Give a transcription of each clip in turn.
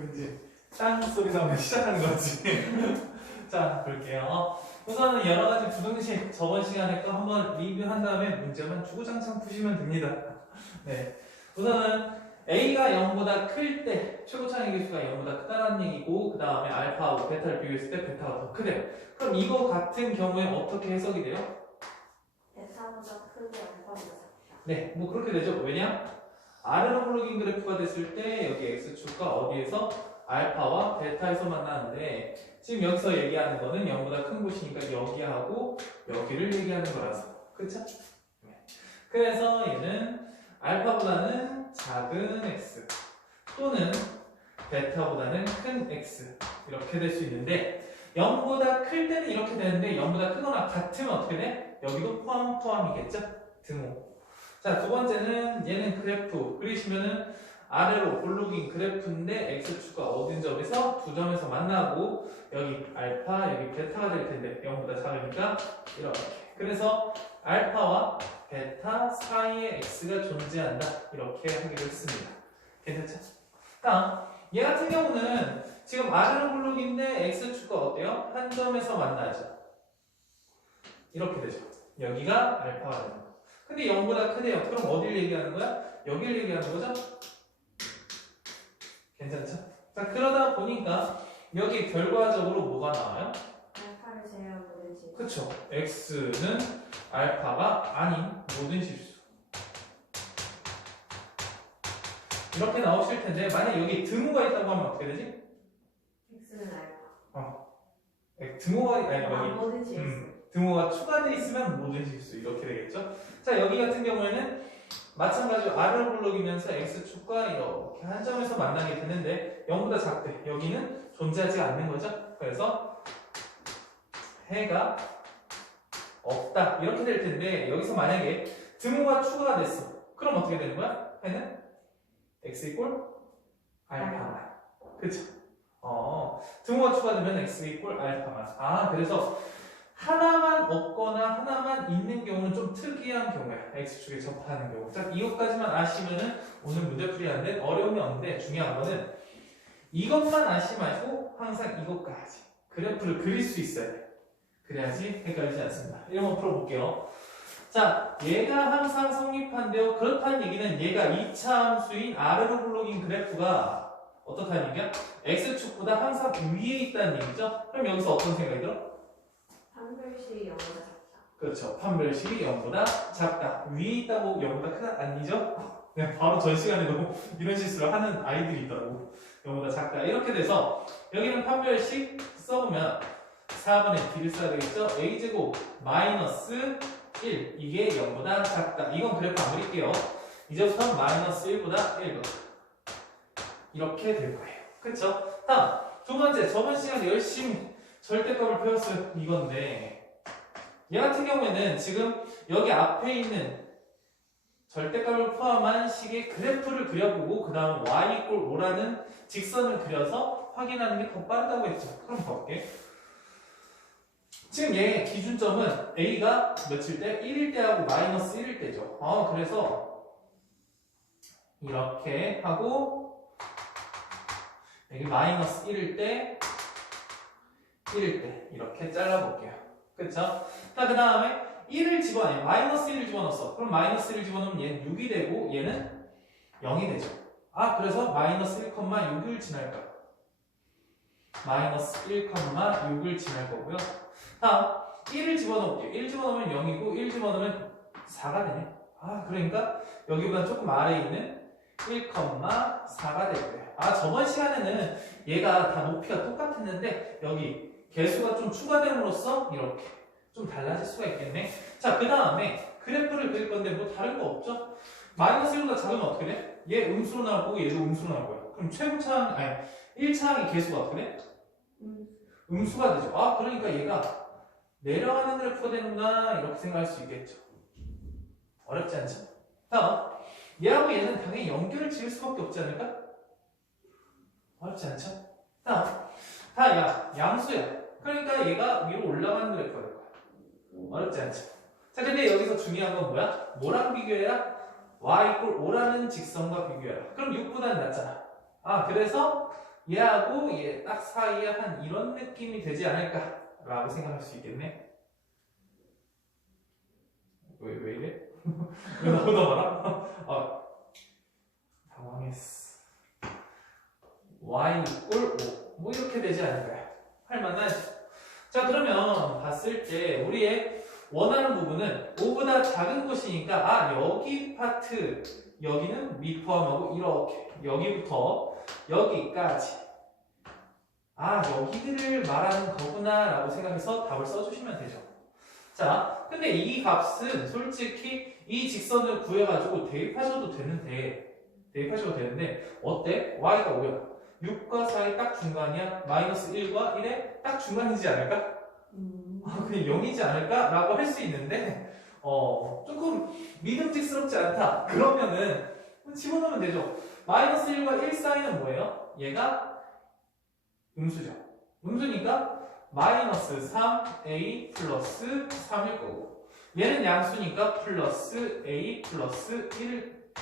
왠지 땅 소리 나면 시작하는 거지. 자, 볼게요. 우선은 여러 가지 부등식 저번 시간에 거 한번 리뷰한 다음에 문제만 주구장창 푸시면 됩니다. 네. 우선은 A가 0보다 클 때 최고차의 개수가 0보다 크다는 얘기고, 그 다음에 알파하고 베타를 비교했을 때 베타가 더 크대요. 그럼 이거 같은 경우에 어떻게 해석이 돼요? 베타보다 크고 알파보다 작다. 네, 뭐 그렇게 되죠. 왜냐? 아래로 블록인 그래프가 됐을 때 여기 x축과 어디에서? 알파와 베타에서 만나는데, 지금 여기서 얘기하는 거는 0보다 큰 곳이니까 여기하고 여기를 얘기하는 거라서. 그쵸? 네. 그래서 얘는 알파보다는 작은 x 또는 베타보다는 큰 x 이렇게 될 수 있는데, 0보다 클 때는 이렇게 되는데 0보다 크거나 같으면 어떻게 돼? 여기도 포함이겠죠? 등호. 자, 두 번째는 얘는 그래프 그리시면은 아래로 블록인 그래프인데 x축과 얻은 점에서 두 점에서 만나고 여기 알파 여기 베타가 될 텐데 0보다 작으니까 이렇게. 그래서 알파와 베타 사이에 x가 존재한다 이렇게 하기로 했습니다. 괜찮죠? 다음 얘 같은 경우는 지금 아래로 블록인데 x축과 어때요? 한 점에서 만나죠. 이렇게 되죠. 여기가 알파가 되는 거. 근데 0보다 크대요. 그럼 어딜 얘기하는 거야? 여길 얘기하는 거죠? 괜찮죠? 자, 그러다 보니까 여기 결과적으로 뭐가 나와요? 알파를 제외한 모든 식. 그쵸? x는 알파가 아닌 모든 실수. 이렇게 나오실 텐데, 만약 여기 등호가 있다고 하면 어떻게 되지? x는 알파. 등호가 아니 여기 모든 실수. 등호가 추가되어 있으면 모든 실수 이렇게 되겠죠? 자, 여기 같은 경우에는 마찬가지로 아래로 블록이면서 x축과 이렇게 한 점에서 만나게 되는데 0보다 작대. 여기는 존재하지 않는 거죠? 그래서 해가 없다 이렇게 될 텐데, 여기서 만약에 등호가 추가가 됐어. 그럼 어떻게 되는 거야? 해는 x 이꼴 알파만. 그쵸? 등호가 추가되면 x 이꼴 알파만. 아, 그래서 하나만 없거나 하나만 있는 경우는 좀 특이한 경우야. x축에 접하는 경우. 자, 이것까지만 아시면은 오늘 문제풀이 하는데 어려움이 없는데, 중요한 거는 이것만 아시지 말고 항상 이것까지 그래프를 그릴 수 있어야 돼. 그래야지 헷갈리지 않습니다. 이런 거 풀어볼게요. 자, 얘가 항상 성립한대요. 그렇다는 얘기는 얘가 2차 함수인 아래로 블록인 그래프가 어떻다는 얘기야? x축보다 항상 위에 있다는 얘기죠? 그럼 여기서 어떤 생각이 들어? 판별식이 0보다 작다. 그렇죠. 판별식이 0보다 작다. 위에 있다고 0보다 크다? 아니죠? 그냥 바로 전 시간에도 이런 실수를 하는 아이들이 있더라고. 0보다 작다. 이렇게 돼서 여기는 판별식 써보면 4번에 D를 써야 되겠죠? a제곱 마이너스 1 이게 0보다 작다. 이건 그래프 안 그릴게요. 이제부터 마이너스 1보다 1번 이렇게 될 거예요. 그쵸? 다음 두 번째, 저번 시간에 열심히 절대값을 배웠어요. 이건데 얘 같은 경우에는 지금 여기 앞에 있는 절대값을 포함한 식의 그래프를 그려보고 그 다음 y 이꼴 5라는 직선을 그려서 확인하는 게 더 빠르다고 했죠. 그럼 볼게. 지금 얘 기준점은 a가 며칠 때? 1일 때하고 마이너스 1일 때죠. 그래서 이렇게 하고 여기 마이너스 1일 때 1일 때 이렇게 잘라볼게요. 그쵸? 자, 그 다음에 1을 집어넣어요. 마이너스 1을 집어넣었어. 그럼 마이너스 1을 집어넣으면 얘는 6이 되고 얘는 0이 되죠. 그래서 마이너스 1,6을 지날 거야. 마이너스 1,6을 지날 거고요. 다음 1을 집어넣을게요. 1 집어넣으면 0이고 1 집어넣으면 4가 되네. 그러니까 여기보다 조금 아래에 있는 1,4가 될 거예요. 저번 시간에는 얘가 다 높이가 똑같았는데 여기 개수가 좀 추가됨으로써 이렇게 좀 달라질 수가 있겠네. 자, 그 다음에 그래프를 그릴 건데 뭐 다른 거 없죠? 마이너스 1보다 작으면 어떻게 돼? 얘 음수로 나올 거고 얘도 음수로 나올 거야. 그럼 최고차항, 1차항의 개수가 어떻게 돼? 음수가 되죠. 그러니까 얘가 내려가는 그래프가 되는구나 이렇게 생각할 수 있겠죠. 어렵지 않죠? 다음 얘하고 얘는 당연히 연결을 지을 수밖에 없지 않을까? 어렵지 않죠? 다음 양수야. 그러니까 얘가 위로 올라가는 그래프가 될 거야. 어렵지 않죠? 자, 근데 여기서 중요한 건 뭐야? 뭐랑 비교해야? y 이꼴 5라는 직선과 비교해라. 그럼 6보다는 낫잖아. 그래서 얘하고 얘 딱 사이에 한 이런 느낌이 되지 않을까라고 생각할 수 있겠네. 왜 이래? 왜 나보다 많아? 아, 당황했어. y 꼴 5. 뭐 이렇게 되지 않을까요? 할만하죠. 자, 그러면 봤을 때 우리의 원하는 부분은 5보다 작은 곳이니까 여기 파트 여기는 미 포함하고 이렇게 여기부터 여기까지 여기를 말하는 거구나 라고 생각해서 답을 써주시면 되죠. 자, 근데 이 값은 솔직히 이 직선을 구해가지고 대입하셔도 되는데 어때? y가 5야. 6과 4의 딱 중간이야. 마이너스 1과 1의 딱 중간이지 않을까? 그냥 0이지 않을까? 라고 할 수 있는데 조금 믿음직스럽지 않다. 그러면은 집어넣으면 되죠. 마이너스 1과 1 사이는 뭐예요? 얘가 음수죠. 음수니까 마이너스 3a 플러스 3일 거고 얘는 양수니까 플러스 a 플러스 1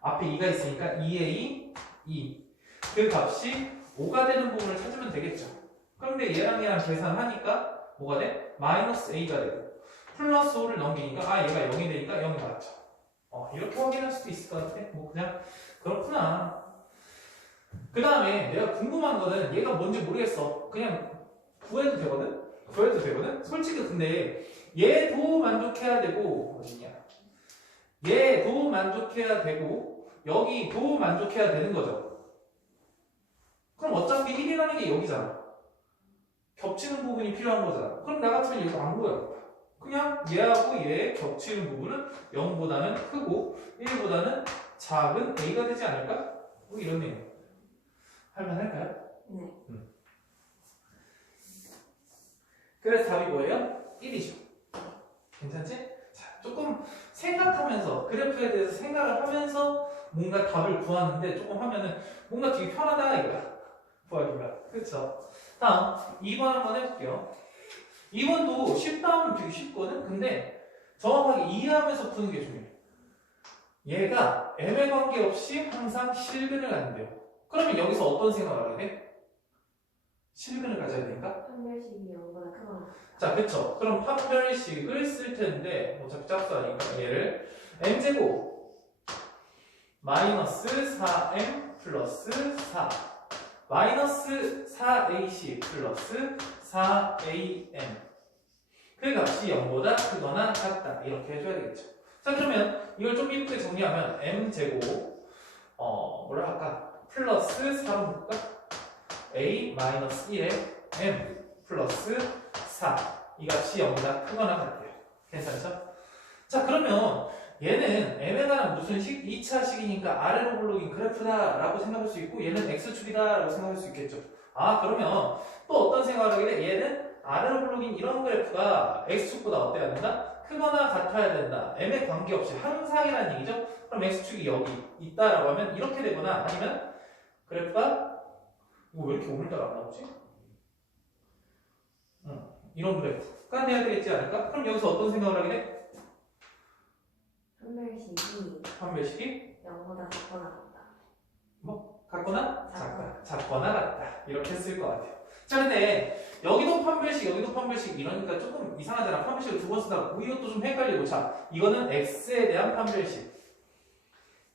앞에 2가 있으니까 2a 2 그 값이 5가 되는 부분을 찾으면 되겠죠. 그런데 얘랑 계산하니까 뭐가 돼? 마이너스 a가 되고 플러스 5를 넘기니까 얘가 0이 되니까 0이 맞죠. 이렇게 확인할 수도 있을 것 같아. 뭐 그냥 그렇구나. 그 다음에 내가 궁금한 거는 얘가 뭔지 모르겠어. 그냥 구해도 되거든? 솔직히 근데 얘도 만족해야 되고 어디냐? 얘도 만족해야 되고 여기도 만족해야 되는 거죠. 그럼 어차피 1이라는 게 여기잖아. 겹치는 부분이 필요한 거잖아. 그럼 나 같으면 얘가 안 보여. 그냥 얘하고 얘 겹치는 부분은 0보다는 크고 1보다는 작은 a가 되지 않을까? 뭐 이런 내용. 할만할까요? 네. 그래서 답이 뭐예요? 1이죠. 괜찮지? 자, 조금 생각하면서 그래프에 대해서 생각을 하면서 뭔가 답을 구하는데 조금 하면은 뭔가 되게 편하다 이거야. 구하기가. 그쵸? 다음 2번 한번 해볼게요. 2번도 쉽다면 되게 쉽거든? 근데 정확하게 이해하면서 푸는 게 중요해. 얘가 m에 관계없이 항상 실근을 갖는데요. 그러면 여기서 어떤 생각을 하게 돼? 실근을 가져야 되니까? 판별식이 0보다 크거나 자, 그쵸. 그럼 판별식을 쓸 텐데 어차피 짝수하니까 얘를 m제곱 마이너스 4m 플러스 4 마이너스 4ac 플러스 4am 그 값이 0보다 크거나 같다 이렇게 해줘야 되겠죠. 자, 그러면 이걸 좀 이렇게 정리하면 m제곱 뭐라 할까? 플러스 4로 볼까? a 마이너스 1에 m 플러스 4 이 값이 0보다 크거나 같대요. 괜찮죠? 자, 그러면 얘는 m에 관한 무슨 식? 2차 식이니까 아래로 굴러긴 그래프다 라고 생각할 수 있고 얘는 x축이다 라고 생각할 수 있겠죠. 그러면 또 어떤 생각을 하게 돼? 얘는 아래로 굴러긴 이런 그래프가 x축보다 어때야 된다? 크거나 같아야 된다. m에 관계없이 항상이라는 얘기죠. 그럼 x축이 여기 있다라고 하면 이렇게 되거나 아니면 그래프가 이거 왜 이렇게 오늘따라 안 나오지? 이런 그래프가 돼야 되겠지 않을까? 그럼 여기서 어떤 생각을 하게 돼? 판별식이 0보다 작거나 같다. 같거나 작거나 같다 이렇게 쓸 것 같아요. 자, 근데 여기도 판별식 이러니까 조금 이상하잖아. 판별식을 두 번 쓴다고 이것도 좀 헷갈리고. 자, 이거는 x에 대한 판별식,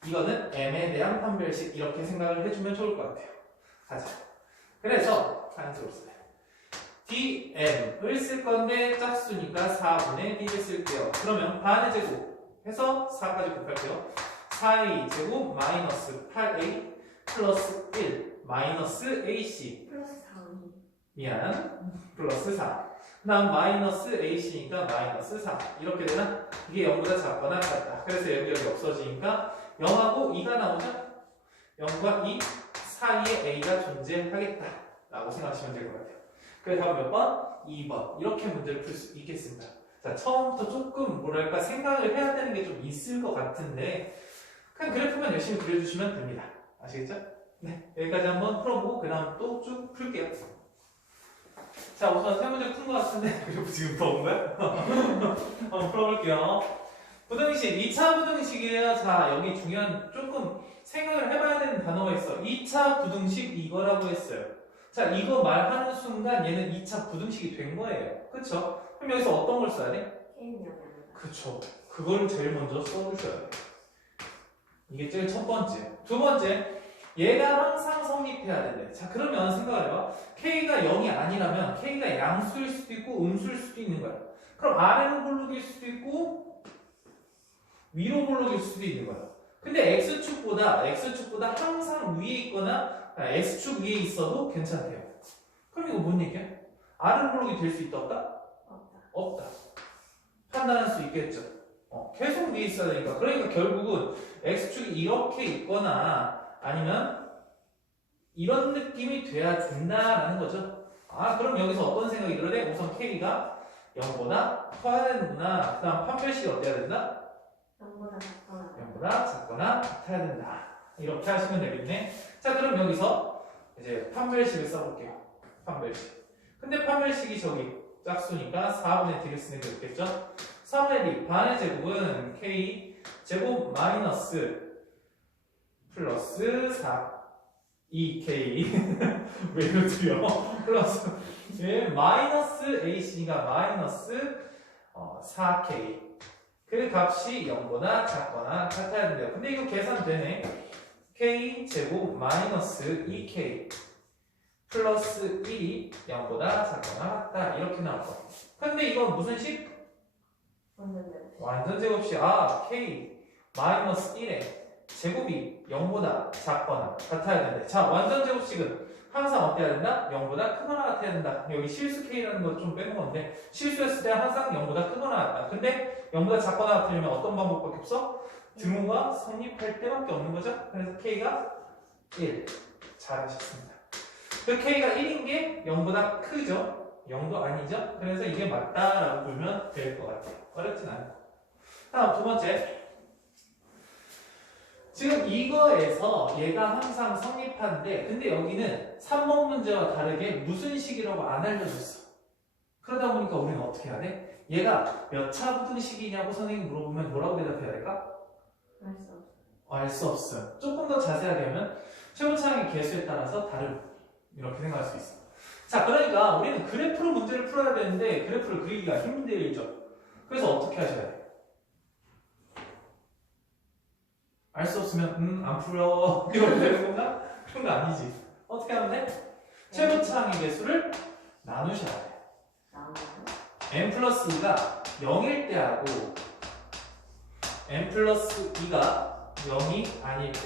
이거는 m에 대한 판별식 이렇게 생각을 해주면 좋을 것 같아요. 가자. 그래서 하얀색으로 써요. dm을 쓸 건데 짝수니까 4분의 d를 쓸게요. 그러면 반의 제곱 해서 4까지 곱할게요. 4a 제곱 마이너스 8a 플러스 1 마이너스 ac 플러스 4이 미안 플러스 4 그다음 마이너스 ac니까 마이너스 4 이렇게 되나? 이게 0보다 작거나 같다. 그래서 여기 없어지니까 0하고 2가 나오죠? 0과 2 사이에 a가 존재하겠다 라고 생각하시면 될 것 같아요. 그래서 다음 몇 번? 2번 이렇게 문제를 풀 수 있겠습니다. 자, 처음부터 조금 뭐랄까 생각을 해야 되는 게 좀 있을 것 같은데 그냥 그래프만 열심히 그려주시면 됩니다. 아시겠죠? 네, 여기까지 한번 풀어보고 그 다음 또 쭉 풀게요. 자, 우선 세 문제 푼 것 같은데 그래프 지금 더 온 거야? 한번 풀어볼게요. 부등식 2차 부등식이에요. 자, 여기 중요한 조금 생각을 해봐야 되는 단어가 있어. 2차 부등식 이거라고 했어요. 자, 이거 말하는 순간 얘는 2차 부등식이 된 거예요. 그쵸? 그럼 여기서 어떤 걸 써야 돼? K는 여기 아니다. 그쵸. 그걸 제일 먼저 써주셔야 돼. 이게 제일 첫 번째. 두 번째, 얘가 항상 성립해야 된대. 자, 그러면 생각을 해봐. K가 0이 아니라면 K가 양수일 수도 있고 음수일 수도 있는 거야. 그럼 아래로 볼록일 수도 있고 위로 볼록일 수도 있는 거야. 근데 X축보다 항상 위에 있거나 X축 위에 있어도 괜찮대요. 그럼 이거 뭔 얘기야? 아래로 볼록이 될 수 있다 없다? 없다. 없다. 판단할 수 있겠죠. 계속 위에 있어야 되니까. 그러니까 결국은 X축이 이렇게 있거나 아니면 이런 느낌이 돼야 된다라는 거죠. 아, 그럼 여기서 어떤 생각이 들어야 돼? 우선 K가 0보다 커야 되는구나. 그 다음 판별식이 어때야 된다? 0보다 작거나 0보다 작거나 같아야 된다. 이렇게 하시면 되겠네. 자, 그럼 여기서 이제 판별식을 써볼게요. 판별식. 근데 판별식이 저기 짝수니까 4분의 D를 쓰는 게 좋겠죠? 3분의 D, 반의 제곱은 K 제곱 마이너스 플러스 4 2K 왜 이러지요? 플러스 마이너스 AC가 마이너스 4K 그 값이 0보다 작거나 같아야 된대요. 근데 이거 계산되네. K 제곱 마이너스 2K 플러스 1이 0보다 작거나 같다 이렇게 나올 거예요. 근데 이건 무슨 식? 완전 제곱식. 아, K 마이너스 1에 제곱이 0보다 작거나 같아야 된대. 자, 완전 제곱식은 항상 어때야 된다? 0보다 크거나 같아야 된다. 여기 실수 K라는 거 좀 빼는 건데 실수였을 때 항상 0보다 크거나 같다. 근데 0보다 작거나 같으려면 어떤 방법밖에 없어? 등호가 성립할 때밖에 없는 거죠. 그래서 K가 1. 잘하셨습니다. 그 K가 1인 게 0보다 크죠? 0도 아니죠? 그래서 이게 맞다라고 보면 될 것 같아요. 어렵진 않고. 다음 두 번째. 지금 이거에서 얘가 항상 성립하는데 근데 여기는 3번 문제와 다르게 무슨 식이라고 안 알려줬어. 그러다 보니까 우리는 어떻게 해야 돼? 얘가 몇 차 부등식이냐고 선생님 물어보면 뭐라고 대답해야 될까? 알 수 없어요. 조금 더 자세하게 하면 최고차항의 개수에 따라서 다름 이렇게 생각할 수 있어. 자, 그러니까 우리는 그래프로 문제를 풀어야 되는데 그래프를 그리기가 힘들죠. 그래서 어떻게 하셔야 돼? 알 수 없으면 안 풀어 이러면 되는 건가? 그런 거 아니지. 어떻게 하면 돼? 최고차항의 개수를 나누셔야 돼. n 플러스 2가 0일 때 하고 n 플러스 2가 0이 아닐 때.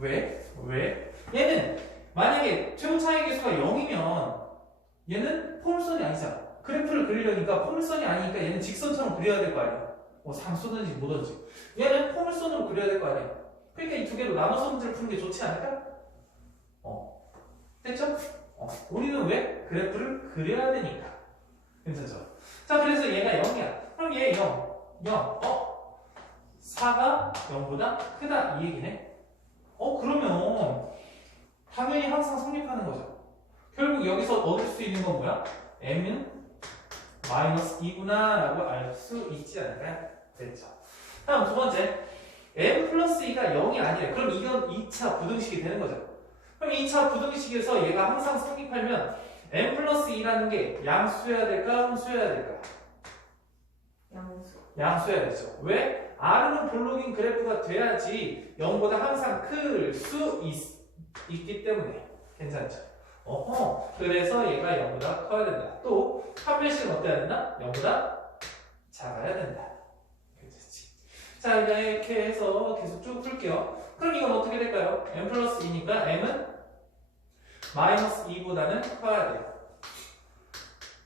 왜? 얘는 만약에 최고차항의 개수가 0이면 얘는 포물선이 아니잖아. 그래프를 그리려니까 포물선이 아니니까 얘는 직선처럼 그려야 될 거 아니야. 뭐 상수든지 뭐든지. 얘는 포물선으로 그려야 될 거 아니야. 그러니까 이 두 개로 나눠서 문제를 푸는 게 좋지 않을까? 됐죠? 우리는 왜? 그래프를 그려야 되니까. 괜찮죠? 자, 그래서 얘가 0이야. 그럼 얘 0. 4가 0보다 크다 이 얘기네. 그러면 당연히 항상 성립하는 거죠. 결국 여기서 얻을 수 있는 건 뭐야? m은 마이너스 2구나 라고 알 수 있지 않을까요? 됐죠. 다음 두 번째, m 플러스 2가 0이 아니래. 그럼 이건 2차 부등식이 되는 거죠. 그럼 2차 부등식에서 얘가 항상 성립하려면 m 플러스 2라는 게 양수여야 될까? 음수여야 될까? 양수여야 되죠. 왜? R은 볼록인 그래프가 돼야지 0보다 항상 클 수 있기 때문에 괜찮죠. 그래서 얘가 0보다 커야 된다. 또 판별식은 어때야 된다? 0보다 작아야 된다. 괜찮지? 자, 이렇게 해서 계속 쭉 풀게요. 그럼 이건 어떻게 될까요? m 플러스 2니까 m은 마이너스 2보다는 커야 돼요.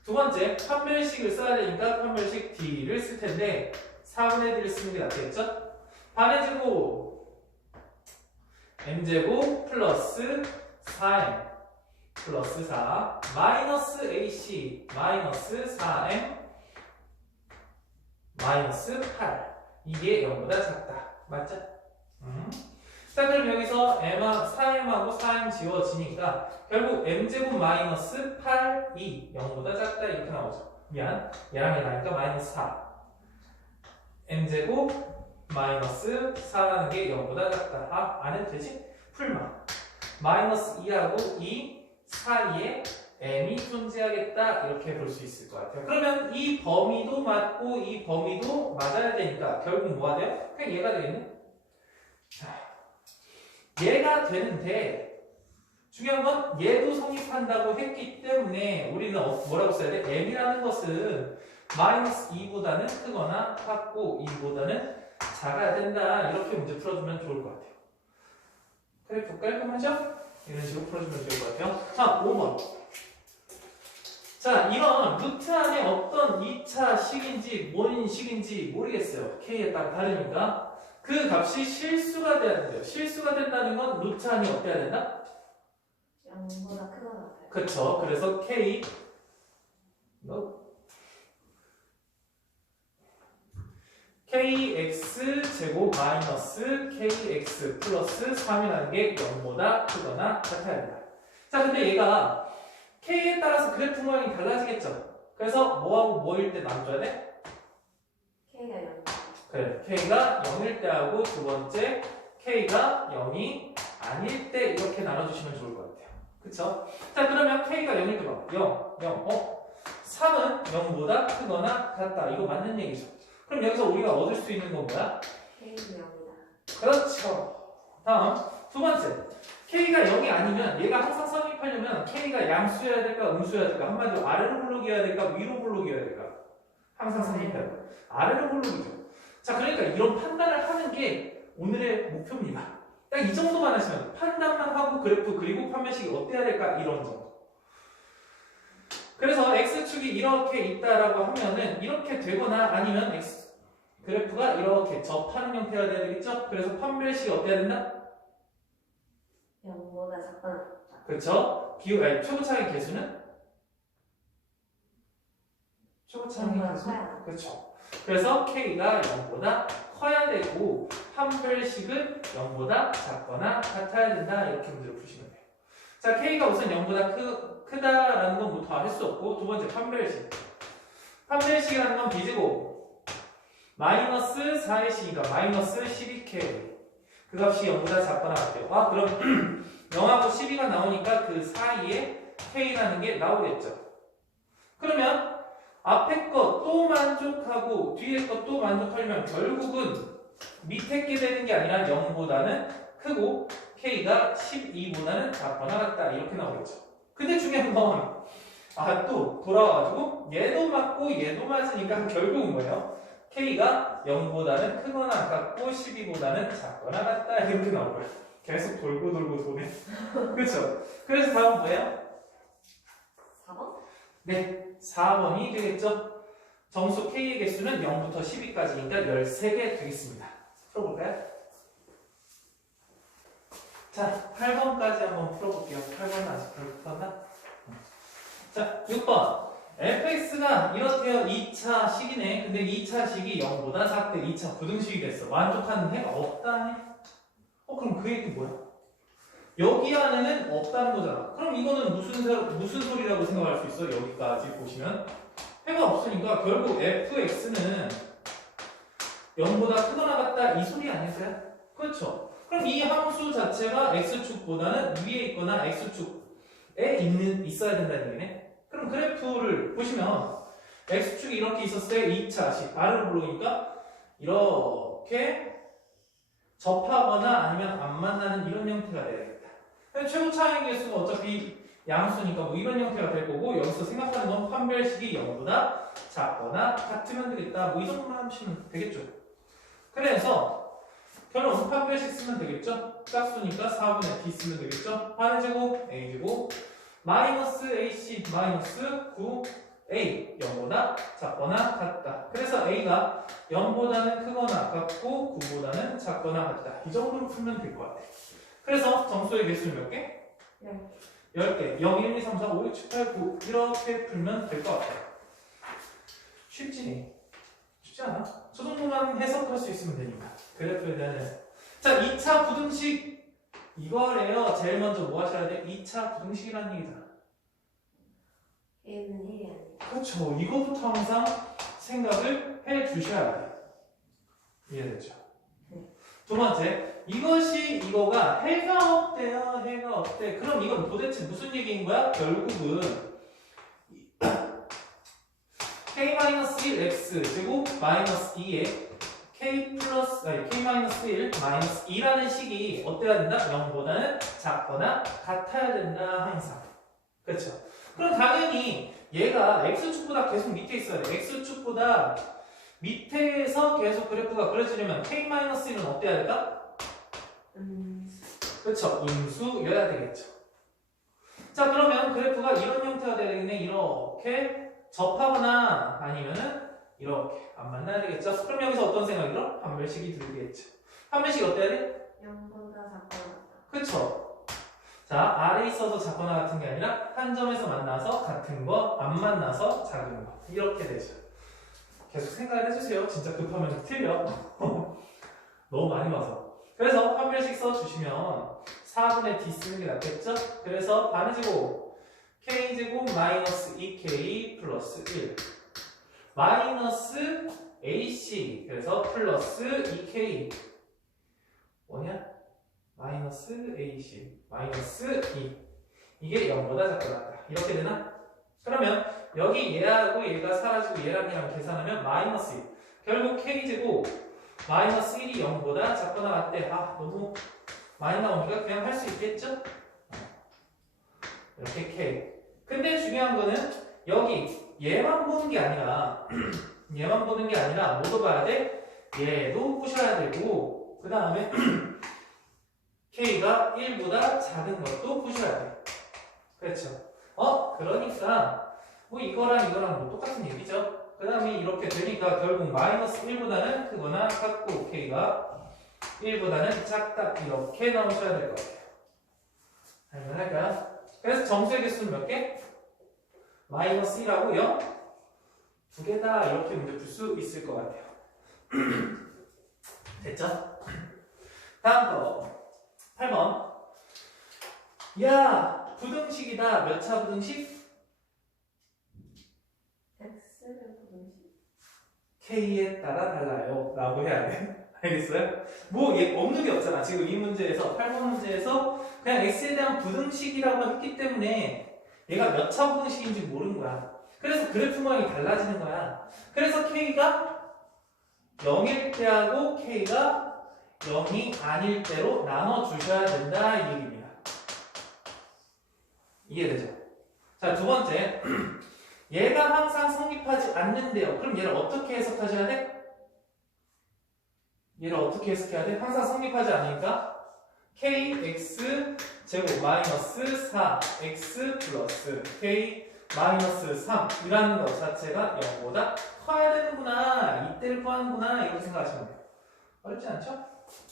두 번째, 판별식을 써야 되니까 판별식 D를 쓸 텐데 4분의 D를 쓰는 게 낫겠죠? 반의 제곱 m제곱 플러스 4m 플러스 4 마이너스 AC 마이너스 4m 마이너스 8 이게 0보다 작다. 맞죠? 자, 그럼 여기서 4m하고 4m 지워지니까 결국 m제곱 마이너스 8이 0보다 작다 이렇게 나오죠. 미안, 얘랑 얘 나니까 마이너스 4 m제곱 마이너스 4라는 게 0보다 작다. 아, 안 해도 되지? 풀마. 마이너스 2하고 2 사이에 m이 존재하겠다. 이렇게 볼 수 있을 것 같아요. 그러면 이 범위도 맞고 이 범위도 맞아야 되니까 결국 뭐가 돼요? 그냥 얘가 되겠네? 자, 얘가 되는데 중요한 건 얘도 성립한다고 했기 때문에 우리는 뭐라고 써야 돼? m이라는 것은 마이너스 2보다는 크거나 같고 2보다는 작아야 된다. 이렇게 문제 풀어주면 좋을 것 같아요. 그래프 깔끔하죠? 이런 식으로 풀어주면 좋을 것 같아요. 자, 5번. 자, 이런 루트 안에 어떤 2차 식인지 뭔 식인지 모르겠어요. k에 따라 다르니까. 그 값이 실수가 돼야 된대요. 실수가 된다는 건 루트 안이 어때야 된다? 0보다 크거나 같아요. 그쵸. 그래서 k kx 제곱 마이너스 kx 플러스 3이라는 게 0보다 크거나 같아야 된다. 자, 근데 얘가 k에 따라서 그래프 모양이 달라지겠죠. 그래서 뭐하고 뭐일 때 나눠줘야 돼? K가 0. 그래, k가 0일 때 하고 두 번째 k가 0이 아닐 때 이렇게 나눠주시면 좋을 것 같아요. 그쵸? 자, 그러면 k가 0일 때 봐. 0, 0, 3은 0보다 크거나 같다. 이거 맞는 얘기죠. 그럼 여기서 우리가 얻을 수 있는 건 뭐야? K는 0이다. 그렇죠. 다음, 두 번째. k가 0이 아니면 얘가 항상 성립하려면 k가 양수여야 될까 음수여야 될까? 한마디로 아래로 블록이어야 될까 위로 블록이어야 될까? 항상 성립해야 돼. 아래로 블록이죠. 자, 그러니까 이런 판단을 하는 게 오늘의 목표입니다. 딱 이 정도만 하시면 판단만 하고 그래프 그리고 판매식이 어때야 될까? 이런 정도. 그래서 x축이 이렇게 있다라고 하면은 이렇게 되거나 아니면 그래프가 이렇게 접하는 형태가 돼야 되겠죠? 그래서 판별식이 어때야 된다? 0보다 작거나 같다. 그렇죠? 최고차의 개수는? 최고차의 0보다 개수? 커야. 그렇죠. 그래서 k가 0보다 커야 되고 판별식은 0보다 작거나 같아야 된다. 이렇게 문제를 푸시면 돼요. 자, k가 우선 0보다 크다라는 건 뭐 다 할 수 없고 두 번째 판별식. 판별식이라는 건 b제곱 마이너스 4의 식이니까 마이너스 12k 그 값이 0보다 작거나 같아요. 아, 그럼 0하고 12가 나오니까 그 사이에 k라는 게 나오겠죠. 그러면 앞에 거 또 만족하고 뒤에 거 또 만족하려면 결국은 밑에 게 되는 게 아니라 0보다는 크고 k가 12보다는 작거나 같다. 이렇게 나오겠죠. 근데 중요한 건 또 돌아와가지고 얘도 맞고 얘도 맞으니까 결국은 뭐예요? k가 0보다는 크거나 같고 12보다는 작거나 같다. 이렇게 나올 거예요. 계속 돌고 돌고 도네. 그렇죠? 그래서 다음 뭐예요? 4번? 네, 4번이 되겠죠? 정수 k의 개수는 0부터 12까지니까 13개 되겠습니다. 풀어볼까요? 자, 8번까지 한번 풀어볼게요. 8번은 아직 덜 풀었나? 자, 6번. fx가 이렇게요. 2차 식이네. 근데 2차 식이 0보다 작대. 2차 부등식이 됐어. 만족하는 해가 없다네. 그럼 그 얘기 뭐야? 여기 안에는 없다는 거잖아. 그럼 이거는 무슨 소리라고 생각할 수 있어? 여기까지 보시면 해가 없으니까 결국 fx는 0보다 크거나 같다 이 소리 아닐까요? 그렇죠. 그럼 이 함수 자체가 x축보다는 위에 있거나 x축에 있어야 된다는 얘기네. 그럼 그래프를 보시면 x축이 이렇게 있었을 때 2차식 아래로 블록이니까 이렇게 접하거나 아니면 안 만나는 이런 형태가 돼야겠다. 최고 차이 개수가 어차피 양수니까 뭐 이런 형태가 될 거고 여기서 생각하는 건 판별식이 0보다 작거나 같으면 되겠다. 뭐 이 정도만 하시면 되겠죠. 그래서 결론 판별식 쓰면 되겠죠. 짝수니까 4분의 b 쓰면 되겠죠. 반제곱 a제곱 마이너스 ac 마이너스 9a 0보다 작거나 같다. 그래서 a가 0보다는 크거나 같고 9보다는 작거나 같다. 이 정도로 풀면 될 것 같아요. 그래서 정수의 개수는 몇 개? 10개. 0, 1, 2, 3, 4, 5, 6, 7, 8, 9 이렇게 풀면 될 것 같아요. 쉽지? 쉽지 않아? 저 정도만 해석할 수 있으면 되니까. 그래프에 대한 자, 2차 부등식 이거래요. 제일 먼저 뭐 하셔야 돼? 2차 부등식이라는 얘기잖아. A는 1이 아니야. 그렇죠. 이거부터 항상 생각을 해 주셔야 돼요. 이해됐죠? 두 번째, 이것이 이거가 해가 없대요. 해가 없대. 그럼 이건 도대체 무슨 얘기인 거야? 결국은 k-1x 제곱 마이너스 2에 k 플러스 아니 k-1 마이너스 2라는 식이 어때야 된다? 0보다는 작거나 같아야 된다 항상. 그렇죠? 그럼 당연히 얘가 x축보다 계속 밑에 있어야 돼. x축보다 밑에서 계속 그래프가 그려지려면 k-1은 어때야 될까? 그렇죠. 음수여야 되겠죠. 자, 그러면 그래프가 이런 형태가 돼야 되겠네. 이렇게 접하거나 아니면은 이렇게 안 만나야 되겠죠. 그럼 여기서 어떤 생각이 들어? 판별식이 들겠죠. 판별식이 어때야 돼? 0보다 작거나 그쵸? 자, 아래 있어서 작거나 같은 게 아니라 한 점에서 만나서 같은 거, 안 만나서 작은 거. 이렇게 되죠. 계속 생각을 해주세요. 진짜 급하면 틀려. 너무 많이 와서. 그래서 판별식 써주시면 4분의 D 쓰는 게 낫겠죠? 그래서 반제곱 K제곱 마이너스 2K 플러스 1 마이너스 AC 그래서 플러스 2K 뭐냐? 마이너스 AC 마이너스 2 이게 0보다 작거나 이렇게 되나? 그러면 여기 얘하고 얘가 사라지고 얘랑 얘랑 계산하면 마이너스 1 결국 K제곱 마이너스 1이 0보다 작거나 같대. 아 너무 많이 나오니까 그냥 할 수 있겠죠? 이렇게 K 근데 중요한 거는 여기 얘만 보는 게 아니라 얘만 보는 게 아니라 뭐도 봐야 돼? 얘도 보셔야 되고 그 다음에 K가 1보다 작은 것도 보셔야 돼. 그렇죠? 그러니까 뭐 이거랑 뭐 똑같은 얘기죠. 그 다음에 이렇게 되니까 결국 마이너스 1보다는 크거나 같고 K가 1보다는 작다 이렇게 나오셔야 될 것 같아요. 할만할까요? 그래서 점수의 개수는 몇 개? 마이너스 1하고 0? 두 개다 이렇게 문제 풀 수 있을 것 같아요. 됐죠? 다음 거 8번 야 부등식이다. 몇 차 부등식? X를 부분식 K에 따라 달라요 라고 해야 돼. 알겠어요? 뭐 얘 없는 게 없잖아. 지금 이 문제에서 8번 문제에서 그냥 X에 대한 부등식이라고 했기 때문에 얘가 몇 차 부등식인지 모르는 거야. 그래서 그래프 모양이 달라지는 거야. 그래서 K가 0일 때하고 K가 0이 아닐 때로 나눠주셔야 된다 이 얘기입니다. 이해되죠? 자, 두 번째 얘가 항상 성립하지 않는데요. 그럼 얘를 어떻게 해석하셔야 돼? 얘를 어떻게 해석해야 돼? 항상 성립하지 않으니까 kx 제곱 마이너스 4x 플러스 k 마이너스 3 이라는 것 자체가 0보다 커야 되는구나 이때를 구하는구나 이렇게 생각하시면 돼요. 어렵지 않죠?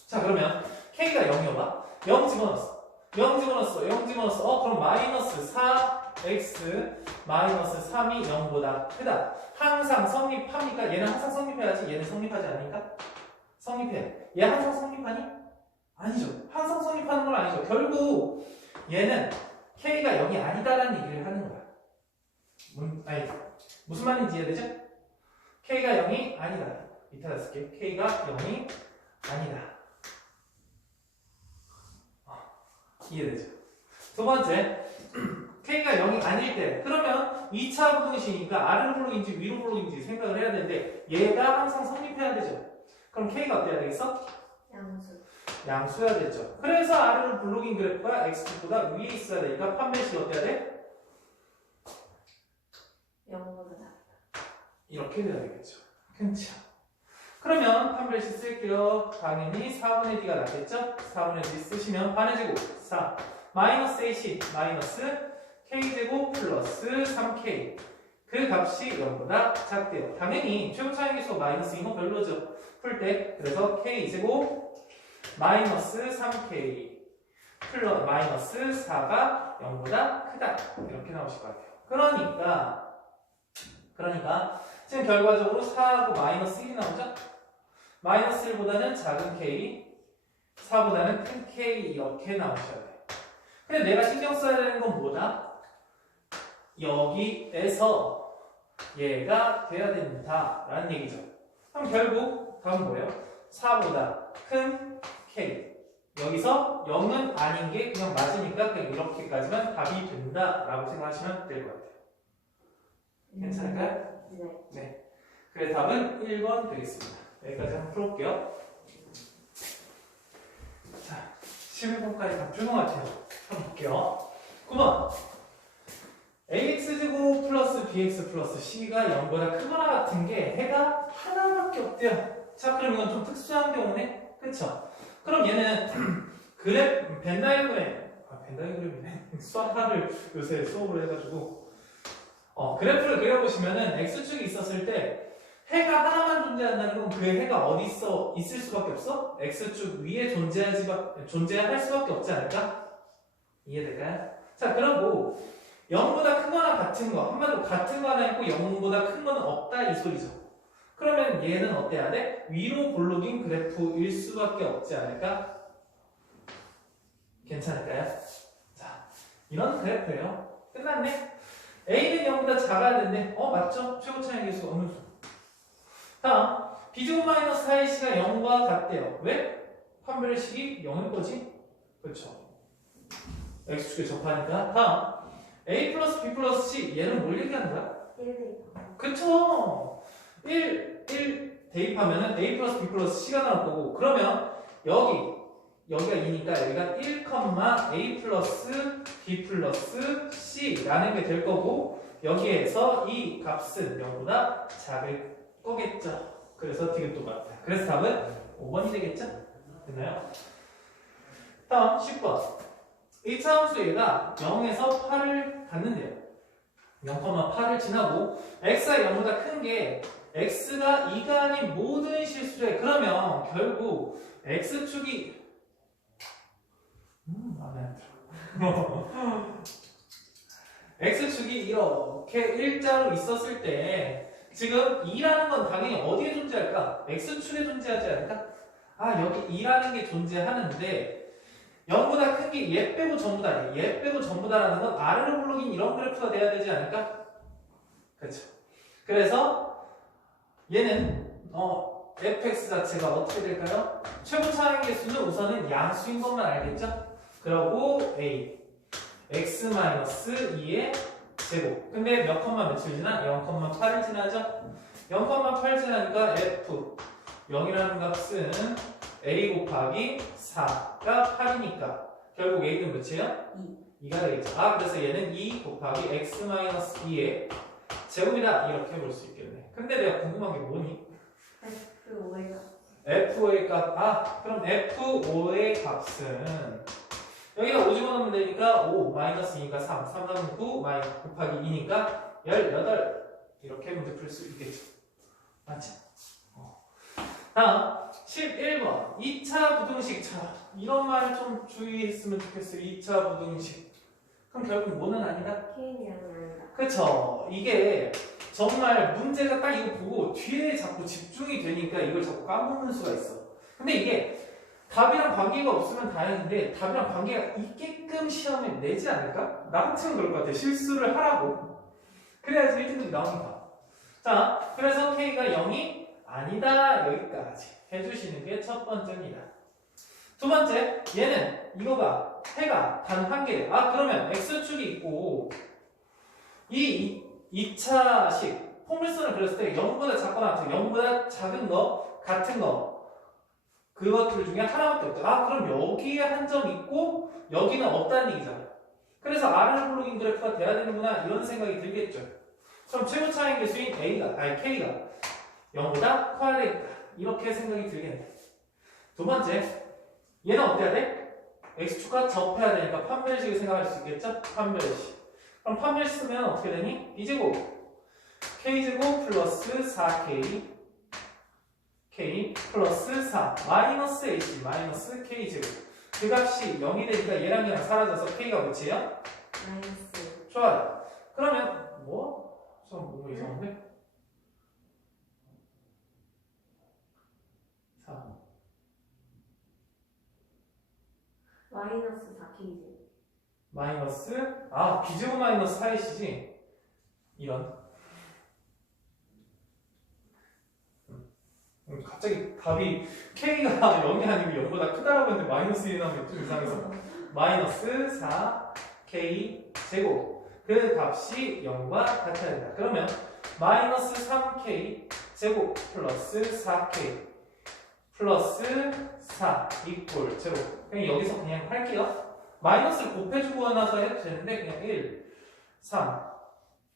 자 그러면 k가 0이어봐 0 집어넣었어 0 집어넣었어 0 집어넣었어 그럼 마이너스 4x 마이너스 3이 0보다 크다. 항상 성립합니까? 얘는 항상 성립해야지 얘는 성립하지 않으니까 성립해. 얘 항상 성립하니? 아니죠. 항상 성립하는 건 아니죠. 결국 얘는 K가 0이 아니다라는 얘기를 하는 거야. 무슨 말인지 이해되죠? K가 0이 아니다. 이따가 쓸게. K가 0이 아니다. 이해되죠? 두 번째, K가 0이 아닐 때 그러면 2차 부등식이니까 아래로 블록인지 위로 블록인지 생각을 해야 되는데 얘가 항상 성립해야 되죠. 그럼 K가 어때야 되겠어? 양수 양수여야 되죠. 그래서 아래로 블록인 그래프가 X축보다 위에 있어야 되니까 판별식이 어때야 돼? 0보다 작다 이렇게 돼야 되겠죠. 그렇죠. 그러면 판별식 쓸게요. 당연히 4분의 D가 낫겠죠? 4분의 D 쓰시면 반의제곱 4 마이너스 AC 마이너스 K제곱 플러스 3K 그 값이 0보다 작대요. 당연히 최고 차이계수 마이너스 2는 별로죠. 풀 때 그래서 K제곱 마이너스 3K 플러스 마이너스 4가 0보다 크다 이렇게 나오실 것 같아요. 그러니까 지금 결과적으로 4하고 마이너스 1이 나오죠? 마이너스 1보다는 작은 K 4보다는 큰 K 이렇게 나오셔야 돼요. 근데 내가 신경 써야 되는 건 뭐다? 여기에서 얘가 돼야 된다 라는 얘기죠. 그럼 결국 답은 뭐예요? 4보다 큰 K. 여기서 0은 아닌 게 그냥 맞으니까 그냥 이렇게까지만 답이 된다라고 생각하시면 될 것 같아요. 괜찮을까요? 네. 그래서 답은 1번 되겠습니다. 여기까지 한번 풀어볼게요. 자, 11번까지 다 풀은 것 같아요. 한번 볼게요. 9번. ax제곱 플러스 bx 플러스 c가 0보다 크거나 같은 게 해가 하나밖에 없대요. 자, 그럼 이건 좀 특수한 경우네? 그쵸? 그럼 얘는 벤다이그램이네. 수학하를 요새 수업을 해가지고 그래프를 그려보시면은 x축이 있었을 때 해가 하나만 존재한다는 건 그 해가 어디 있을 수밖에 없어? x축 위에 존재할 수밖에 없지 않을까? 이해될까요? 자, 그러고 0보다 크거나 같은 거, 한마디로 같은 거 하나 있고 0보다 큰 거는 없다 이 소리죠. 그러면 얘는 어때야 돼? 위로 볼록인 그래프일 수밖에 없지 않을까? 괜찮을까요? 자, 이런 그래프예요. 끝났네. A는 0보다 작아야 되는데, 맞죠? 최고 차이 계수 어느 수? 다음, B제곱 마이너스 4AC가 0과 같대요. 왜? 판별식이 0일 거지? 그렇죠. X축에 접하니까. 다음, A 플러스 B 플러스 C. 얘는 뭘 얘기하는 거야? 1 그쵸? 1 대입하면은 A 플러스 B 플러스 C가 나올 거고, 그러면 여기가 2니까 여기가 1, A 플러스 B 플러스 C라는 게 될 거고, 여기에서 이 값은 0보다 작을 거겠죠. 그래서 디귿도 같다. 그래서 답은 5번이 되겠죠? 됐나요? 다음 10번. 1차 함수 얘가 0에서 8을 갖는데요. 0,8을 지나고 x가 0보다 큰 게 x가 2가 아닌 모든 실수래. 그러면 결국 x축이 마음에 안 들어. x축이 이렇게 일자로 있었을 때 지금 2라는 건 당연히 어디에 존재할까? x축에 존재하지 않을까? 여기 2라는 게 존재하는데 0보다 큰 게 얘 빼고 전부다. 얘 빼고 전부다라는 건 아래로 블록인 이런 그래프가 돼야 되지 않을까? 그렇죠. 그래서 얘는 fx 자체가 어떻게 될까요? 최고 차이 개수는 우선은 양수인 것만 알겠죠? 그러고 a x-2의 제곱. 근데 몇 컴마 며칠 지나? 0,8을 지나죠? 0,8 지나니까 f 0이라는 값은 a 곱하기 4가 8이니까 결국 a는 몇이에요? 2가 되겠죠. 그래서 얘는 2 곱하기 x-2의 제곱이다 이렇게 볼 수 있겠네. 근데 내가 궁금한 게 뭐니? F5의 값. F5의 값. 그럼 F5의 값은 여기다 5 집어넣으면 되니까 5 마이너스 2니까 3 3 3 9 마이너스 곱하기 2니까 18 이렇게 문제 풀 수 있겠죠. 맞지? 다음 11번 2차 부등식. 이런 말 좀 주의했으면 좋겠어요. 2차 부등식. 그럼 결국 뭐는 아니다? K는 아니다. 그쵸. 이게 정말 문제가 딱 이거 보고 뒤에 자꾸 집중이 되니까 이걸 자꾸 까먹는 수가 있어. 근데 이게 답이랑 관계가 없으면 다행인데 답이랑 관계가 있게끔 시험에 내지 않을까? 나 같으면 그럴 것 같아. 실수를 하라고. 그래야지 1등급이 나오니까. 자, 그래서 K가 0이 아니다. 여기까지 해주시는 게 첫 번째입니다. 두 번째, 얘는 이거 봐. 해가 단 한 개래. 그러면 X축이 있고 이 2차식 포물선을 그렸을 때 0보다 작거나 같은 0보다 작은 거, 같은 거 그것들 중에 하나밖에 없다. 그럼 여기에 한 점 있고 여기는 없다는 얘기잖아. 그래서 R을 블록인 그래프가 돼야 되는구나 이런 생각이 들겠죠. 그럼 최고 차이 개수인 K가 0보다 커야 되겠다. 이렇게 생각이 들겠네. 두 번째, 얘는 어때야 돼? X축과 접해야 되니까 판별식을 생각할 수 있겠죠? 판별식. 그럼 판별식 쓰면 어떻게 되니? B제곱 K제곱 플러스 4K K 플러스 4 마이너스 AC 마이너스 K제곱. 그 값이 0이 되니까 얘랑 얘랑 사라져서 K가 몇이에요? 마이너스. 좋아요. 그러면 뭐? 좀 뭔가 이상한데? 4 마이너스 4K지. 마이너스 B제곱 마이너스 4AC지? 이런 갑자기 답이 K가 0이 아니고 0보다 크다라고 했는데 마이너스 1이 나오면 좀 이상해서 마이너스 4K 제곱 그 값이 0과 같아야 된다. 그러면 마이너스 3K 제곱 플러스 4K 플러스 4 이꼴 제로. 그냥 여기서 그냥 할게요. 마이너스를 곱해주고 나서 해도 되는데 그냥 1, 3,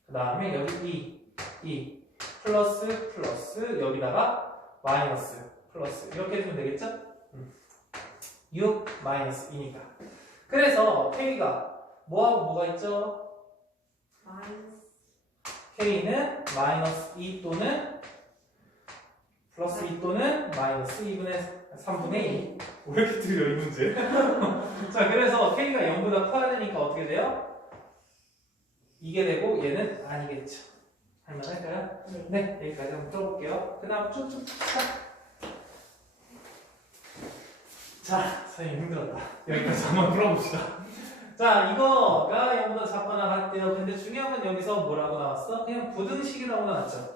그 다음에 여기 2 플러스 여기다가 마이너스 플러스 이렇게 해주면 되겠죠? 6 마이너스 2니까. 그래서 K가 뭐하고 뭐가 있죠? 마이너스 K는 마이너스 2 또는 플러스 2 또는 마이너스 2분의 3분의 2. 왜 이렇게 틀려 이 문제? 자, 그래서 K가 0보다 커야 되니까 어떻게 돼요? 이게 되고 얘는 아니겠죠. 할만할까요? 네, 여기까지 한번 풀어볼게요. 그 다음 쭉쭉 자, 선생님 힘들었다. 여기까지 한번 풀어봅시다. 자, 이거가 0보다 작거나 같대요. 근데 중요한 건 여기서 뭐라고 나왔어? 그냥 부등식이라고 나왔죠.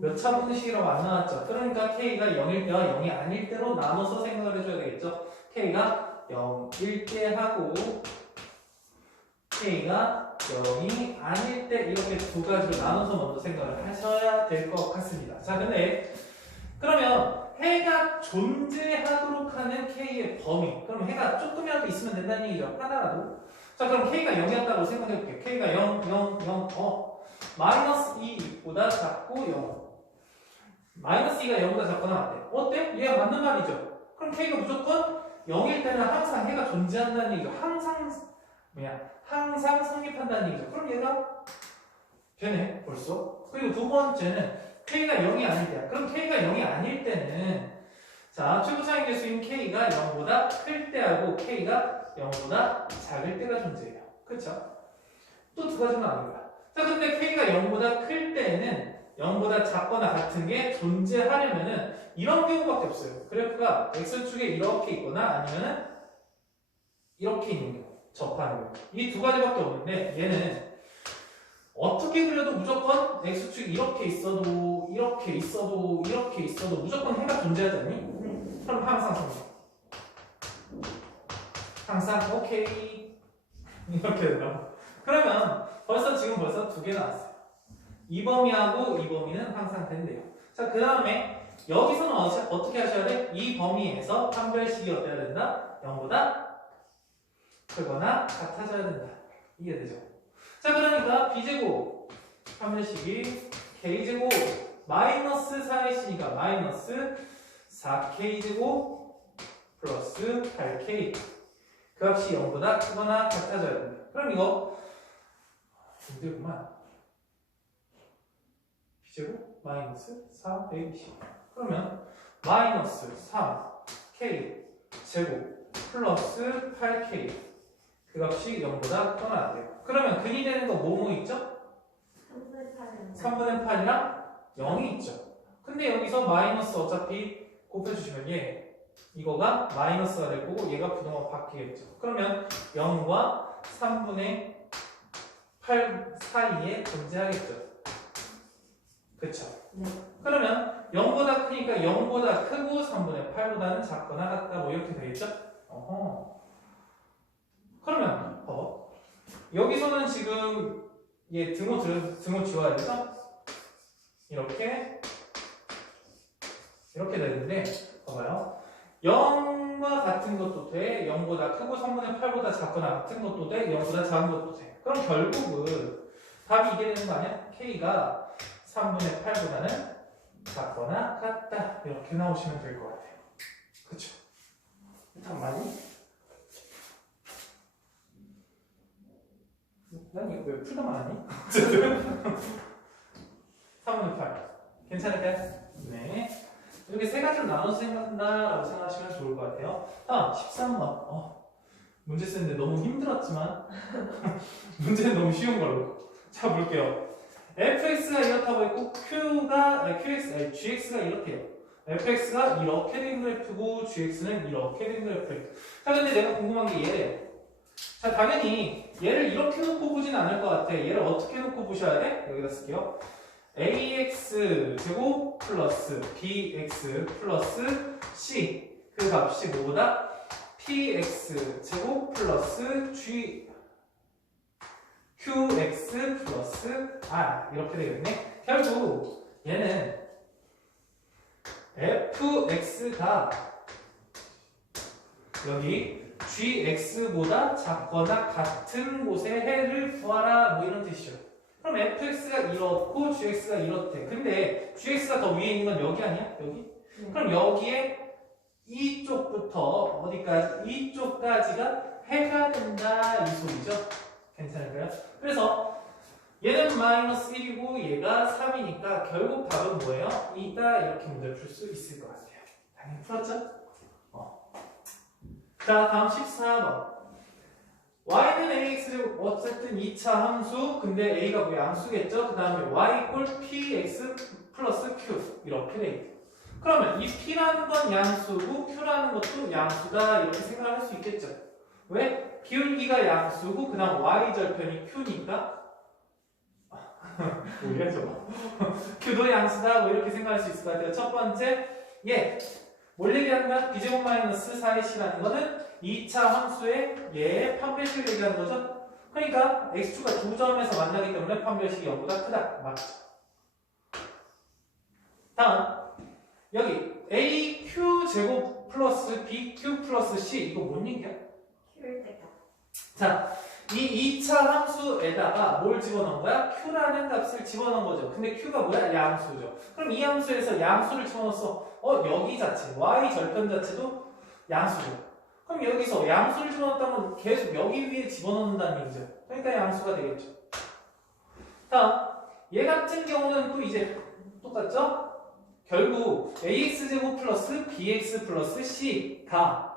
몇 차 부등식이라고 안 나왔죠. 그러니까 K가 0일 때와 0이 아닐 때로 나눠서 생각을 해줘야 되겠죠. K가 0일 때 하고 K가 0이 아닐 때 이렇게 두 가지로 나눠서 먼저 생각을 하셔야 될 것 같습니다. 자, 근데 그러면 해가 존재하도록 하는 K의 범위. 그럼 해가 조금이라도 있으면 된다는 얘기죠. 하나라도. 자, 그럼 K가 0이었다고 생각해볼게요. K가 0, 마이너스 2보다 작고 0. 마이너스 2가 0보다 작거나 같대. 어때? 얘가 맞는 말이죠. 그럼 K가 무조건 0일 때는 항상 해가 존재한다는 얘기죠. 항상 성립한다는 얘기죠. 그럼 얘가 되네, 벌써. 그리고 두 번째는 K가 0이 아닐 때야. 그럼 K가 0이 아닐 때는 자, 최고차이 개수인 K가 0보다 클 때하고 K가 0보다 작을 때가 존재해요. 그쵸? 또 두 가지는 아닌 거야. 자, 근데 K가 0보다 클 때에는 0보다 작거나 같은 게 존재하려면은 이런 경우밖에 없어요. 그래프가 X축에 이렇게 있거나 아니면은 이렇게 있는 경우. 접하는 경우. 이 두 가지밖에 없는데 얘는 어떻게 그려도 무조건 X축이 이렇게 있어도 무조건 해가 존재하지 않니? 그럼 항상 성립. 항상 오케이 이렇게 된다고. 그러면 벌써 두 개 나왔어요. 이 범위하고 이 범위는 항상 된대요. 자, 그 다음에 여기서는 어떻게 하셔야 돼? 이 범위에서 판별식이 어때야 된다? 0보다 크거나 같아져야 된다. 이게 되죠. 자, 그러니까 B제곱 판별식이 K제곱 마이너스 4C니까 마이너스 4K제곱 플러스 8K 그 값이 0보다 크거나 같아져야 된다. 그럼 이거 힘들구만. B제곱 마이너스 420 그러면 마이너스 3K 제곱 플러스 8K 그 값이 0보다 크거나 같아요. 그러면 근이 되는 거 뭐뭐 있죠? 3분의 8이랑 0이 있죠. 근데 여기서 마이너스 어차피 곱해주시면 이거가 마이너스가 될 거고 얘가 부동화 바뀌겠죠. 그러면 0과 3분의 8 사이에 존재하겠죠. 그쵸? 그러면 0보다 크니까 0보다 크고 3분의 8보다는 작거나 같다 뭐 이렇게 되겠죠? 그러면 여기서는 지금 얘 등호 지워야 되죠? 이렇게 되는데 봐봐요. 0과 같은 것도 돼. 0보다 크고 3분의 8보다 작거나 같은 것도 돼. 0보다 작은 것도 돼. 그럼 결국은 답이 이게 되는 거 아니야? K가 3분의 8보다는 작거나 같다. 이렇게 나오시면 될 것 같아요. 그쵸? 일단 많이? 난 이거 왜 풀다 말하니? 어쨌든 3분의 8 괜찮을까요? 네. 이렇게 세 가지로 나눠서 생각한다라고 생각하시면 좋을 것 같아요. 다음 13번. 문제 쓰는데 너무 힘들었지만 문제는 너무 쉬운 걸로. 자, 볼게요. fx가 이렇다고 했고 gx가 이렇게요. fx가 이렇게 된 그래프고 gx는 이렇게 된 그래프예요. 자, 근데 내가 궁금한 게 얘래요. 자, 당연히 얘를 이렇게 놓고 보진 않을 것 같아. 얘를 어떻게 놓고 보셔야 돼? 여기다 쓸게요. ax 제곱 플러스 bx 플러스 c 그 값이 뭐보다 px 제곱 플러스 qx 플러스 r 이렇게 되겠네. 결국 얘는 fx가 여기 gx보다 작거나 같은 곳의 해를 구하라 뭐 이런 뜻이죠. 그럼 fx가 이렇고 gx가 이렇대. 근데 gx가 더 위에 있는 건 여기 아니야? 여기? 그럼 여기에 이쪽부터 어디까지? 이쪽까지가 해가 된다 이 소리죠. 괜찮을까요? 그래서 얘는 마이너스 1이고 얘가 3이니까 결국 답은 뭐예요? 2다 이렇게 문제를 풀 수 있을 것 같아요. 당연히 풀었죠? 자, 다음 14번. y는 ax제곱 어쨌든 2차 함수 근데 a가 뭐 양수겠죠? 그 다음에 y 이꼴 px 플러스 q 이렇게 돼 있고 그러면 이 p라는 건 양수고 q라는 것도 양수다 이렇게 생각할 수 있겠죠? 왜? 기울기가 양수고 그 다음 y 절편이 q니까 뭐야 저거 q도 양수다 뭐 이렇게 생각할 수 있을 것 같아요. 첫 번째 뭘 얘기하는 거야? b제곱 마이너스 4ac라는 거는 2차 함수의 얘의 판별식을 얘기하는 거죠. 그러니까 x축가 두 점에서 만나기 때문에 판별식이 0보다 크다. 맞죠? 다음 여기 aq 제곱 플러스 bq 플러스 c 이거 뭔 얘기야? Q일 때가. 자, 이 2차 함수에다가 뭘 집어넣은 거야? q라는 값을 집어넣은 거죠. 근데 q가 뭐야? 양수죠. 그럼 이 함수에서 양수를 집어넣었어. 여기 자체, y 절편 자체도 양수죠. 그럼 여기서 양수를 집어넣었다면 계속 여기 위에 집어넣는다는 얘기죠. 그러니까 양수가 되겠죠. 다음, 얘 같은 경우는 또 이제 똑같죠? 결국 ax제곱 플러스 bx 플러스 c가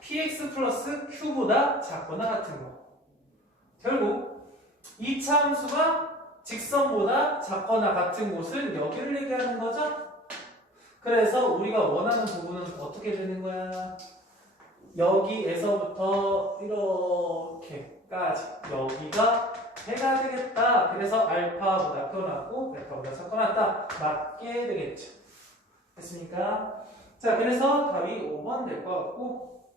px 플러스 q보다 작거나 같은 거. 결국 2차 함수가 직선보다 작거나 같은 곳은 여기를 얘기하는 거죠? 그래서 우리가 원하는 부분은 어떻게 되는 거야? 여기에서부터 이렇게까지 여기가 해가 되겠다. 그래서 알파보다 커놨고 베타보다 작거나 같다. 맞게 되겠죠. 됐습니까? 자, 그래서 답이 5번 될 것 같고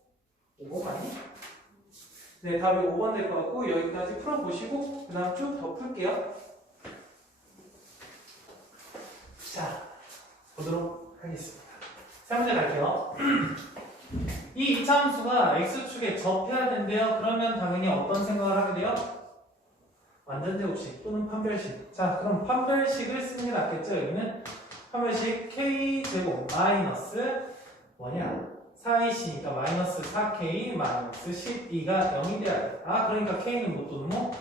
5번 맞니? 네, 답이 5번 될 것 같고 여기까지 풀어보시고 그 다음 쭉 더 풀게요. 자, 보도록 하겠습니다. 3문제 갈게요. 이 2차 함수가 x축에 접해야 된대요. 그러면 당연히 어떤 생각을 하게 돼요? 완전 제곱식 또는 판별식. 자, 그럼 판별식을 쓰는 게 낫겠죠. 여기는 판별식 k제곱 마이너스 뭐냐? 4ac니까 마이너스 4k 마이너스 12가 0이 돼야 돼. 아, 그러니까 k는 뭐 또는 뭐?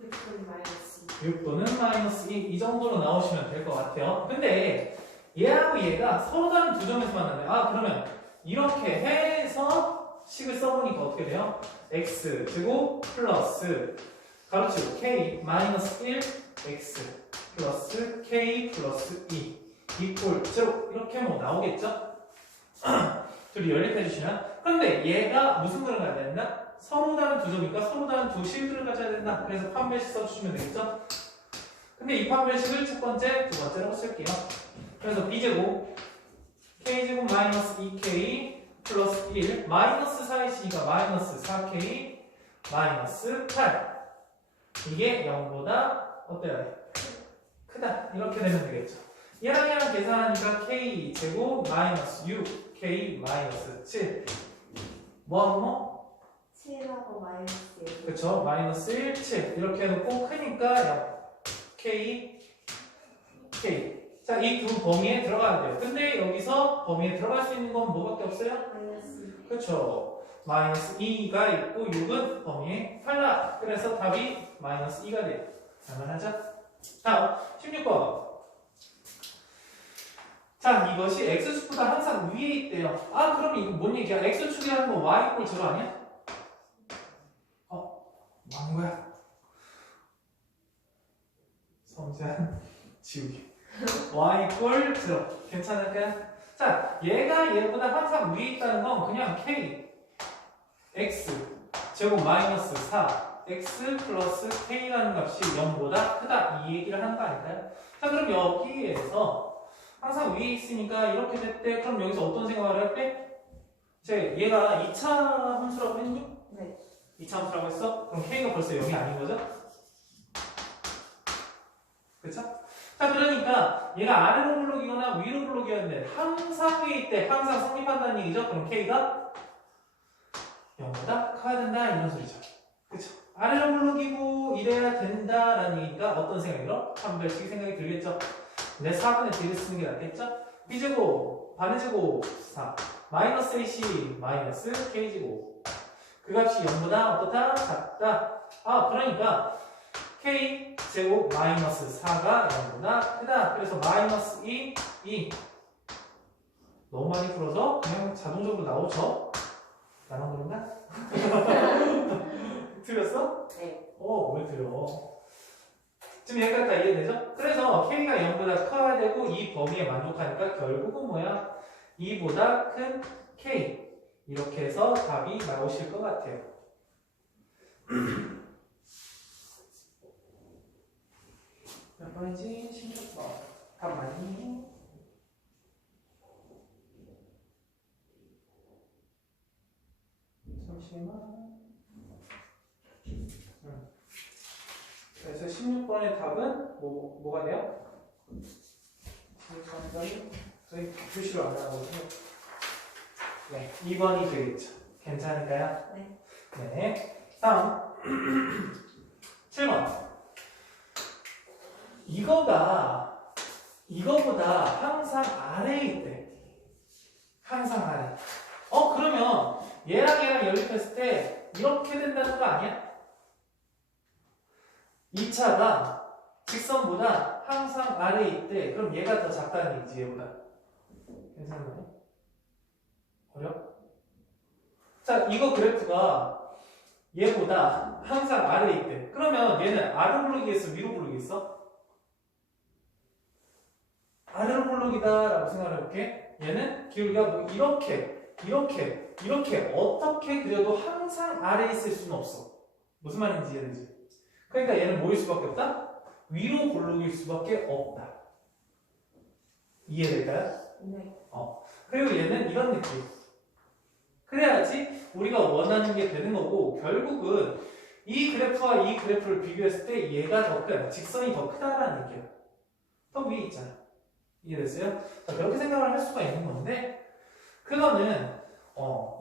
6분 마이너스 6 또는 마이너스 2 이 정도로 나오시면 될 것 같아요. 근데 얘하고 얘가 서로 다른 두 점에서 만나네. 아, 그러면 이렇게 해서 식을 써보니까 어떻게 돼요? x 제곱 플러스 가로치고 k 마이너스 1 x 플러스 k 플러스 2 이꼴 제로 이렇게 뭐 나오겠죠? 둘이 연립해 주시면. 그런데 얘가 무슨 그림을 가져야 된다? 서로 다른 두 점이니까 서로 다른 두 실들을 가져야 된다. 그래서 판별식 써주시면 되겠죠? 근데 이 판별식을 첫 번째, 두 번째로 쓸게요. 그래서 b제곱 k제곱 마이너스 2k 플러스 1 마이너스 4ac가 마이너스 4k 마이너스 8 이게 0보다 어때요? 크다 이렇게 되면 되겠죠. 얘랑 얘랑 계산하니까 k제곱 마이너스 6k 마이너스 7 뭐? 7하고 마이너스 1. 그쵸? 마이너스 1, 7 이렇게 해놓고 크니까 0 k 자, 이 두 범위에 들어가야 돼요. 근데 여기서 범위에 들어갈 수 있는 건 뭐밖에 없어요? 마이너스 그렇죠. 마이너스 2가 있고 6은 범위에 탈락. 그래서 답이 마이너스 2가 돼요. 잘만하죠? 다음 16번. 자, 이것이 x축보다 항상 위에 있대요. 아, 그럼 이거 뭔 얘기야? x축이라는 건 y 이꼴 0 아니야? 뭐 하는 거야? 섬세한 지우개. y 이꼴 0. 괜찮을까요? 자, 얘가 얘보다 항상 위에 있다는 건 그냥 k x 제곱 마이너스 4 x 플러스 k라는 값이 0보다 크다 이 얘기를 하는 거 아닐까요? 자 그럼 여기에서 항상 위에 있으니까 이렇게 됐대. 그럼 여기서 어떤 생각을 할 때? 얘가 2차 함수라고 했니? 네. 2차 함수라고 했어? 그럼 k가 벌써 0이 아닌 거죠? 그쵸? 자 그러니까 얘가 아래로 블록이거나 위로 블록이었는데 항상 위에 있대. 항상 성립한다는 얘기죠? 그럼 k가 0보다 커야 된다 이런 소리죠. 그쵸? 아래로 블록이고 이래야 된다라는 얘기니까 어떤 생각이 들어? 판별식 생각이 들겠죠? 내 4분의 D를 쓰는 게 낫겠죠? B제곱, 반의 제곱 4 마이너스 AC 마이너스 K제곱 그 값이 0보다 어떻다? 작다. 아 그러니까 K제곱 마이너스 4가 0보다 크다. 그래서 마이너스 2 너무 많이 풀어서 그냥 자동적으로 나오죠? 나만 그런가? 틀렸어? 네. 왜 틀려? 지금 여기까지 다 이해되죠? 그래서 K가 0보다 커야 되고 이 범위에 만족하니까 결국은 뭐야? 2보다 큰 K 이렇게 해서 답이 나오실 것 같아요. 몇 번이지? 16번. 답 맞니? 잠시만. 그래서 16번의 답은 뭐가 돼요? 16번이 저희 표시로 안 나오거든요. 네, 2번이 되겠죠. 괜찮을까요? 네. 네. 다음 7번. 이거보다 항상 아래에 있대. 항상 아래. 그러면 얘랑 연립했을 때 이렇게 된다는 거 아니야? 2차가 직선보다 항상 아래에 있대. 그럼 얘가 더 작다는 얘기지, 얘보다. 괜찮나요? 어려? 자, 이거 그래프가 얘보다 항상 아래에 있대. 그러면 얘는 아래로 블록이겠어? 위로 블록이겠어? 아래로 블록이다 라고 생각을 해볼게. 얘는 기울기가 뭐 이렇게 어떻게 그려도 항상 아래에 있을 수는 없어. 무슨 말인지 이해되지? 그러니까 얘는 뭐일 수밖에 없다? 위로 블록일 수밖에 없다. 이해될까요? 네. 그리고 얘는 이런 느낌. 그래야지 우리가 원하는 게 되는 거고 결국은 이 그래프와 이 그래프를 비교했을 때 얘가 더 크다. 직선이 더 크다라는 얘기야. 더 위에 있잖아. 이해됐어요? 자, 그렇게 생각을 할 수가 있는 건데 그거는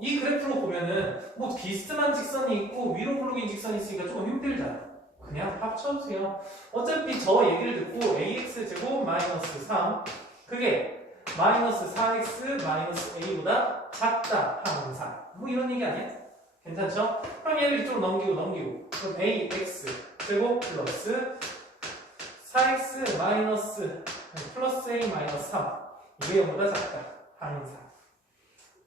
이 그래프로 보면은 뭐 비스듬한 직선이 있고 위로 블록인 직선이 있으니까 조금 힘들잖아. 그냥 합쳐주세요. 어차피 저 얘기를 듣고 ax 제곱 마이너스 3 그게 마이너스 4x 마이너스 a보다 작다 항상 뭐 이런 얘기 아니야? 괜찮죠? 그럼 얘를 이쪽으로 넘기고 그럼 ax 제곱 플러스 4x 마이너스 플러스 a 마이너스 3 이게 0보다 작다 항상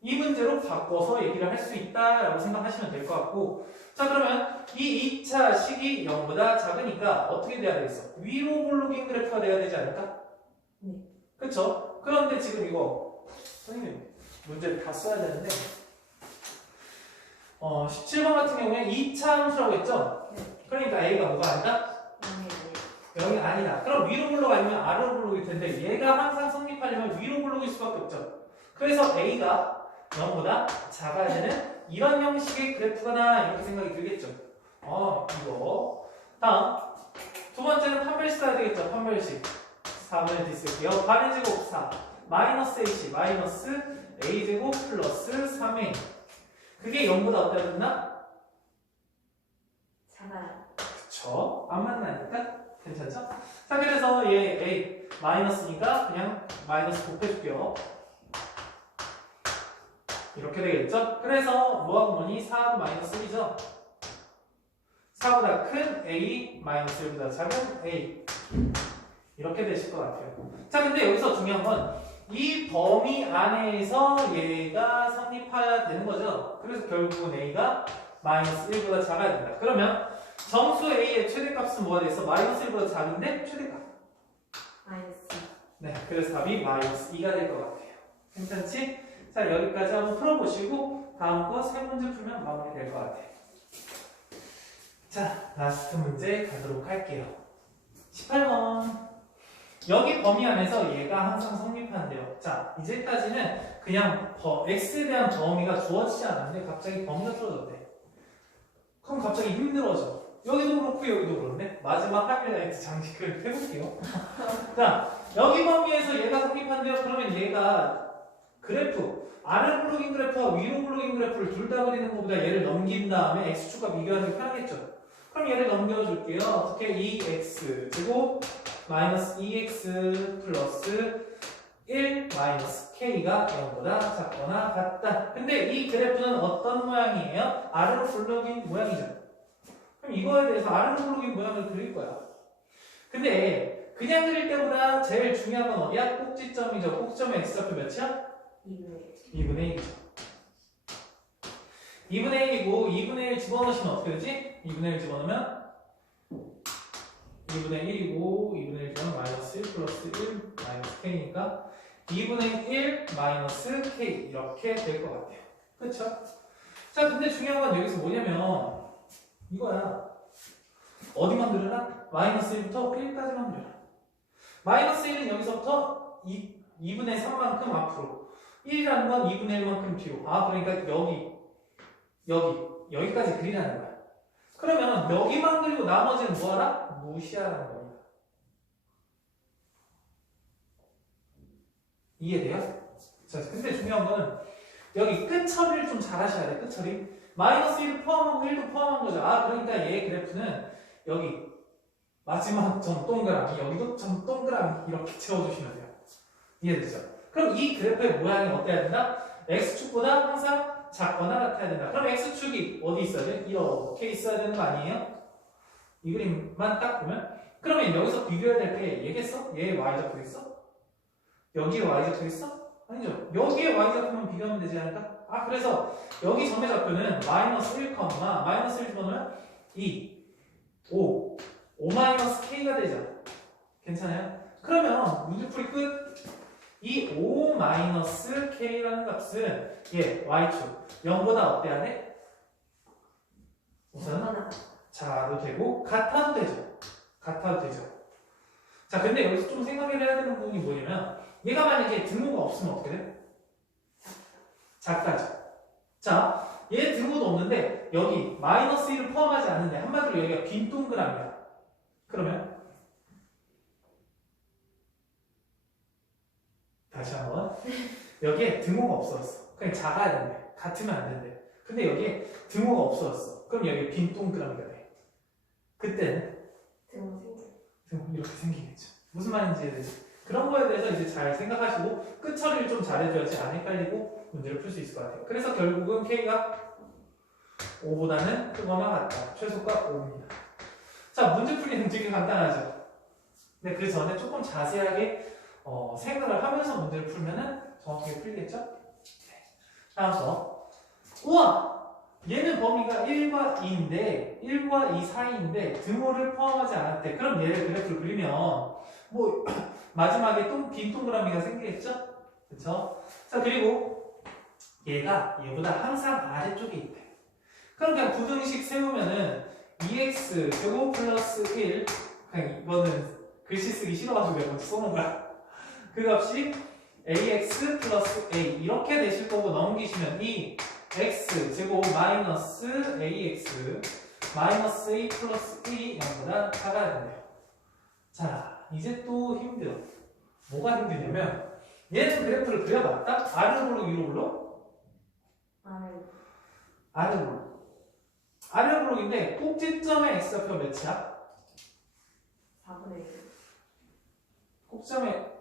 이 문제로 바꿔서 얘기를 할 수 있다라고 생각하시면 될 것 같고 자 그러면 이 2차 식이 0보다 작으니까 어떻게 돼야 되겠어? 위로 블록인 그래프가 돼야 되지 않을까? 네. 그쵸? 그런데 지금 이거 선생님 문제를 다 써야 되는데 17번 같은 경우에 2차 함수라고 했죠? 네. 그러니까 A가 뭐가 아니다? 아니. 0이 아니다. 그럼 위로 블록 아니면 아래로 블록일 텐데 얘가 항상 성립하려면 위로 블록일 수밖에 없죠. 그래서 A가 0보다 작아야 되는 이런 형식의 그래프가나 이렇게 생각이 들겠죠. 이거. 다음 두 번째는 판별식 써야 되겠죠. 판별식 4분의 D 쓸게요. 반의 제곱 4 마이너스 AC 마이너스 A제곱 플러스 3A 그게 0보다 어때야 된다? 작아요. 그쵸? 안 만나니까 괜찮죠? 자 그래서 얘 A 마이너스니까 그냥 마이너스 곱해줄게요. 이렇게 되겠죠? 그래서 뭐하고 뭐니? 4하고 마이너스 1이죠? 4보다 큰 A 마이너스 1보다 작은 A 이렇게 되실 것 같아요. 자 근데 여기서 중요한 건 이 범위 안에서 얘가 성립해야 되는 거죠. 그래서 결국은 A가 마이너스 1보다 작아야 된다. 그러면 정수 A의 최대값은 뭐가 돼있어? 마이너스 1보다 작은데 최대값 마이너스. 네, 그래서 답이 마이너스 2가 될 것 같아요. 괜찮지? 자 여기까지 한번 풀어보시고 다음 거 세 문제 풀면 마무리 될 것 같아요. 자, 라스트 문제 가도록 할게요. 18번. 여기 범위 안에서 얘가 항상 성립하는데요. 자, 이제까지는 그냥 x에 대한 범위가 주어지지 않았는데 갑자기 범위가 주어졌대. 그럼 갑자기 힘들어져. 여기도 그렇고 여기도 그렇네. 마지막 하이라이트 장식을 해볼게요. 자, 여기 범위에서 얘가 성립한대요. 그러면 얘가 그래프 아래 블록인 그래프와 위로 블록인 그래프를 둘 다 그리는 것보다 얘를 넘긴 다음에 x축과 비교하는 게 편하겠죠. 그럼 얘를 넘겨줄게요. 어떻게 2x 제곱 마이너스 2x 플러스 1 마이너스 k가 0보다 작거나 같다. 근데 이 그래프는 어떤 모양이에요? 아래로 블록인 모양이죠. 그럼 이거에 대해서 아래로 블록인 모양을 그릴 거야. 근데 그냥 그릴 때보다 제일 중요한 건 어디야? 꼭지점이죠. 꼭지점의 x좌표 몇이야? 2분의 1이죠. 2분의 1이고 2분의 1 집어넣으시면 어떻게 되지? 2분의 1 집어넣으면 2분의 1이고 2분의 1 집어넣으면 마이너스 1 플러스 1 마이너스 k니까 2분의 1 마이너스 k 이렇게 될 것 같아요. 그쵸? 자, 근데 중요한 건 여기서 뭐냐면 이거야. 어디만 그려라? 마이너스 1부터 1까지만 그려라. 마이너스 1은 여기서부터 2분의 3만큼 앞으로 1이라는 건 2분의 1만큼 뒤로. 아, 그러니까 여기까지 그리라는 거야. 그러면 여기만 그리고 나머지는 뭐하라? 무시하라는 겁니다. 이해돼요? 자, 근데 중요한 거는 여기 끝 처리를 좀 잘 하셔야 돼. 끝 처리. 마이너스 1을 포함하고 1도 포함한 거죠. 아, 그러니까 얘 그래프는 여기 마지막 점 동그라미, 여기도 점 동그라미 이렇게 채워주시면 돼요. 이해되죠? 그럼 이 그래프의 모양이 어때야 된다? x축보다 항상 작거나 같아야 된다. 그럼 x축이 어디 있어야 돼? 이렇게 있어야 되는 거 아니에요? 이 그림만 딱 보면 그러면 여기서 비교해야 될 게 얘겠어? 얘의 y좌표 있어? 여기에 y좌표 있어? 아니죠. 여기에 y좌표만 비교하면 되지 않을까? 아, 그래서 여기 점의 좌표는 마이너스 1, 마이너스 1 집어넣으면 2, 5 마이너스 k가 되죠. 괜찮아요? 그러면 문제풀이 끝. 이 5 마이너스 k라는 값은 얘 y축 0보다 어때야 돼? 우선 작아도 되고 같아도 되죠. 같아도 되죠. 자, 근데 여기서 좀 생각해야 되는 부분이 뭐냐면 얘가 만약에 등호가 없으면 어떻게 돼? 작다죠. 자, 얘 등호도 없는데 여기 마이너스 1을 포함하지 않는데 한마디로 여기가 빈 동그라미야. 그러면 다시 한번 여기에 등호가 없어졌어. 그냥 작아야 된대. 같으면 안 된대. 근데 여기에 등호가 없어졌어. 그럼 여기 빈 동그라미가 돼. 그때는 등호 이렇게 생기겠죠. 무슨 말인지 이해되지? 그런 거에 대해서 이제 잘 생각하시고 끝 처리를 좀 잘해줘야지 안 헷갈리고 문제를 풀 수 있을 것 같아요. 그래서 결국은 K가 5보다는 크거나 같다. 최소가 5입니다. 자, 문제 풀이는 되게 간단하죠. 근데 그 전에 조금 자세하게 생각을 하면서 문제를 풀면은 정확하게 풀리겠죠? 따라서 우와! 얘는 범위가 1과 2인데 1과 2 사이인데 등호를 포함하지 않았대. 그럼 얘를 그래프를 그리면 뭐 마지막에 빈 동그라미가 생기겠죠? 그쵸? 자, 그리고 얘가 얘보다 항상 아래쪽에 있대. 그럼 그냥 부등식 세우면은 2x 제곱 플러스 1 그냥 이거는 글씨 쓰기 싫어가지고 내가 써놓은 거야. 그 값이 ax 플러스 a 이렇게 되실 거고 넘기시면 이 x 제곱 마이너스 ax 마이너스 a 플러스 1이 0보다 작아야 된대요. 자, 이제 또 힘들어. 뭐가 힘드냐면 얘는 그래프를 그려봤다? 아래로 블록 위로 블록? 아래로 블록. 아래로 블록인데 꼭지점의 x좌표 몇이야? 4분의 1. 꼭지점의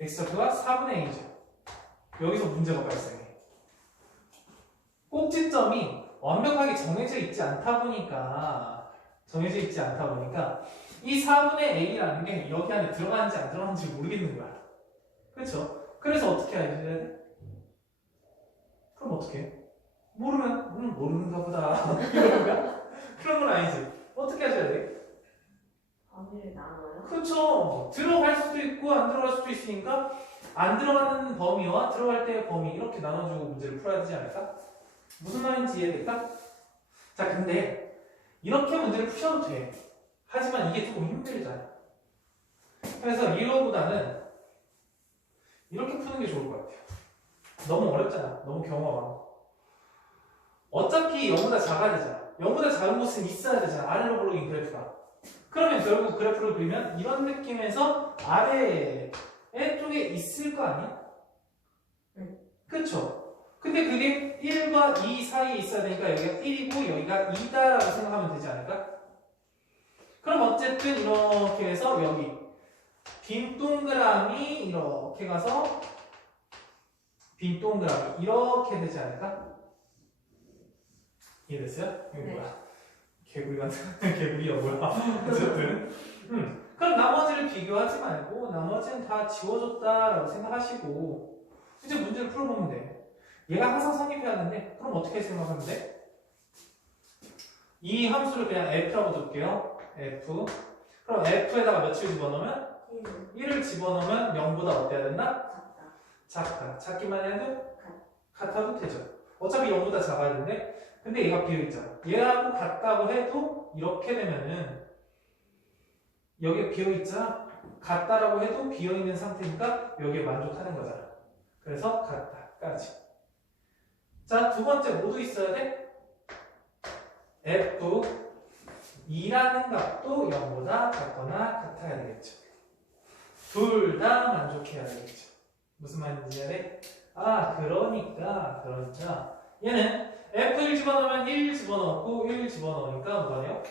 x좌표가 4분의 1이죠. 여기서 문제가 발생해. 꼭지점이 완벽하게 정해져 있지 않다 보니까 이 4분의 a라는 게 여기 안에 들어가는지 안 들어가는지 모르겠는 거야. 그렇죠? 그래서 어떻게 알려줘야 돼? 그럼 어떻게 해? 모르면 모르는가 보다 이런 거야? 그런 건 아니지. 어떻게 하셔야 돼? 범위를 나눠요? 그렇죠. 들어갈 수도 있고 안 들어갈 수도 있으니까 안 들어가는 범위와 들어갈 때의 범위 이렇게 나눠주고 문제를 풀어야 되지 않을까? 무슨 말인지 이해될까? 자, 근데 이렇게 문제를 푸셔도 돼. 하지만 이게 조금 힘들잖아. 그래서 이거보다는 이렇게 푸는 게 좋을 것 같아요. 너무 어렵잖아. 너무 경험하고. 어차피 0보다 작아야 되잖아. 0보다 작은 곳은 있어야 되잖아. 아래로 블록인 그래프가. 그러면 결국 그래프를 그리면 이런 느낌에서 아래 쪽에 있을 거 아니야? 그쵸? 근데 그게 1과 2 사이에 있어야 되니까 여기가 1이고 여기가 2다라고 생각하면 되지 않을까? 그럼 어쨌든 이렇게 해서 여기 빈 동그라미 이렇게 가서 빈 동그라미 이렇게 되지 않을까? 이해됐어요? 이거 네. 뭐야? 개구리 같은 개구리야 뭐야? 어쨌든 그럼 나머지를 비교하지 말고 나머지는 다 지워줬다라고 생각하시고 이제 문제를 풀어보면 돼. 얘가 항상 성립해야 하는데 그럼 어떻게 생각하면 돼? 이 함수를 그냥 F라고 둘게요. F. 그럼 F에다가 몇을 집어넣으면 1을 집어넣으면 0보다 어때야 된다? 작다. 작기만 해도 같아도 되죠. 어차피 0보다 작아야 되는데 근데 얘가 비어있잖아. 얘하고 같다고 해도 이렇게 되면은 여기에 비어있잖아. 같다라고 해도 비어있는 상태니까 여기에 만족하는 거잖아. 그래서 같다까지. 자, 두 번째 모두 있어야 돼? F 2라는 값도 0보다 작거나 같아야 되겠죠. 둘 다 만족해야 되겠죠. 무슨 말인지 이해해? 그러니까 얘는 F1 집어넣으면 1 집어넣고 1 집어넣으니까 뭐가 돼요?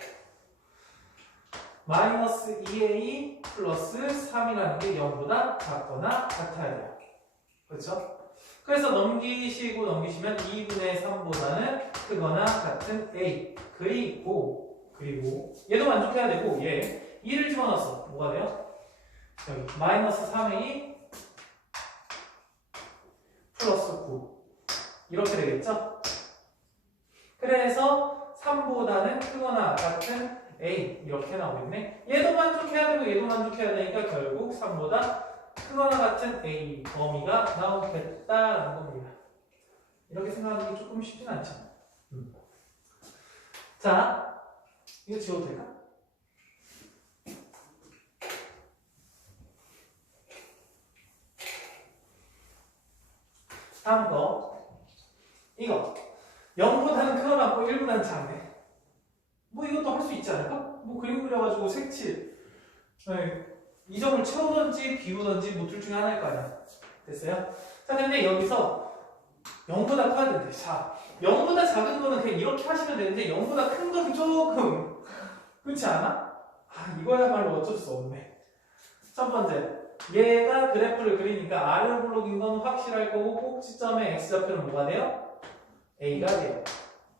마이너스 2a 플러스 3이라는 게 0보다 작거나 같아야 돼요. 그렇죠? 그래서 넘기시면 2분의 3보다는 크거나 같은 a 그리고 얘도 만족해야 되고 얘 2를 집어넣었어. 뭐가 돼요? 여기 마이너스 3a 플러스 9 이렇게 되겠죠? 그래서 3보다는 크거나 같은 a 이렇게 나오겠네. 얘도 만족해야 되고 얘도 만족해야 되니까 결국 3보다 크거나 같은 a 범위가 나오겠다라는 겁니다. 이렇게 생각하는 게 조금 쉽진 않죠. 자, 이거 지워도 될까? 다음 거 이거 0보다는 크거 같고 1보다는 작네. 뭐 이것도 할 수 있지 않을까? 뭐 그림 그려가지고 색칠 이 점을 채우던지 비우던지 뭐 둘 중에 하나일 거 아니야. 됐어요? 자 근데 여기서 0보다 커야 된대. 자 0보다 작은 거는 그냥 이렇게 하시면 되는데 0보다 큰 거는 조금 그렇지 않아? 이거야말로 어쩔 수 없네. 첫 번째 얘가 그래프를 그리니까 아래 블록인 건 확실할 거고 꼭지점의 x좌표는 뭐가 돼요? a가 돼요.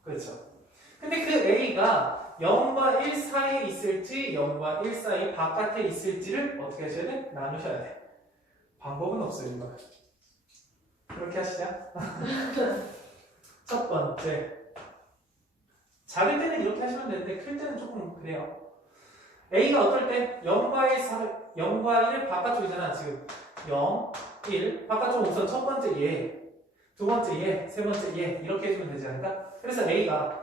그렇죠. 근데 그 a가 0과 1 사이에 있을지 0과 1 사이 바깥에 있을지를 어떻게 하셔야 돼? 나누셔야 돼. 방법은 없어요. 이거. 그렇게 하시자. 첫 번째 작을 때는 이렇게 하시면 되는데 클 때는 조금 그래요. a가 어떨 때? 0과 1 바깥쪽이잖아. 지금 0, 1 바깥쪽 우선 첫 번째 얘, 두 번째 얘, 세 번째 얘 이렇게 해주면 되지 않을까? 그래서 a가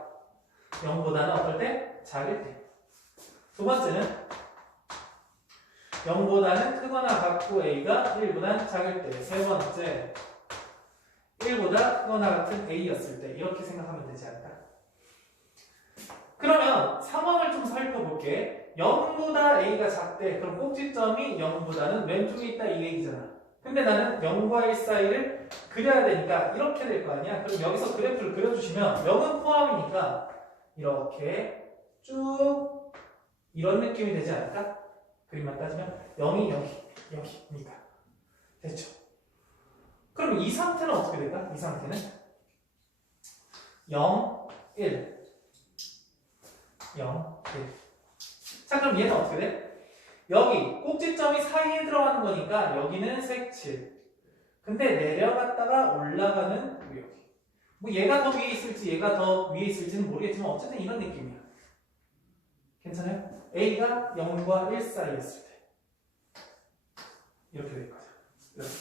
0보다는 어떨 때? 작을 때. 두 번째는 0보다는 크거나 같고 a가 1보다 작을 때. 세 번째 1보다 크거나 같은 a였을 때. 이렇게 생각하면 되지 않을까? 그러면 상황을 좀 살펴볼게. 0보다 a가 작대. 그럼 꼭지점이 0보다는 왼쪽에 있다 이 얘기잖아. 근데 나는 0과 1 사이를 그려야 되니까 이렇게 될 거 아니야? 그럼 여기서 그래프를 그려주시면 0은 포함이니까 이렇게 쭉 이런 느낌이 되지 않을까? 그림만 따지면 0이 여기니까 됐죠? 그럼 이 상태는 어떻게 될까? 이 상태는 0, 1 0, 1 자 그럼 얘는 어떻게 돼? 여기 꼭지점이 사이에 들어가는 거니까 여기는 색칠 근데 내려갔다가 올라가는 여기 뭐 얘가 더 위에 있을지 얘가 더 위에 있을지는 모르겠지만 어쨌든 이런 느낌이야. 괜찮아요? a가 0과 1 사이였을 때 이렇게 될 거죠. 이렇게.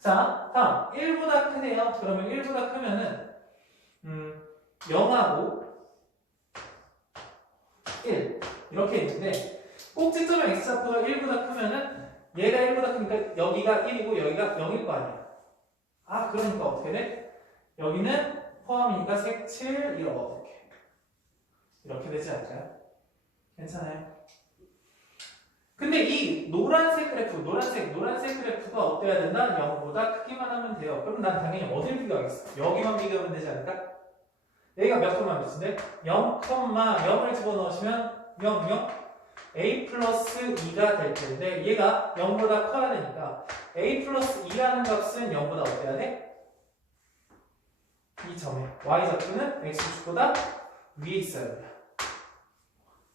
자 다음 1보다 크네요. 그러면 1보다 크면은 0하고 1 이렇게 있는데 꼭지점의 x좌표가 1보다 크면은 얘가 1보다 크니까 여기가 1이고 여기가 0일 거 아니야. 아 그러니까 어떻게 돼? 여기는 포함이니까 색칠 이렇게 되지 않을까요? 괜찮아요? 근데 이 노란색 그래프가 어때야 된다? 0보다 크기만 하면 돼요. 그럼 난 당연히 어딜 비교하겠어? 여기만 비교하면 되지 않을까? 여기가 몇 콤마 몇인데? 0,0을 집어넣으시면 0, a 플러스 2가 될 텐데 얘가 0보다 커야 되니까 a 플러스 2라는 값은 0보다 어때야 돼? 이 점에 y좌표는 x축보다 위에 있어야 돼요.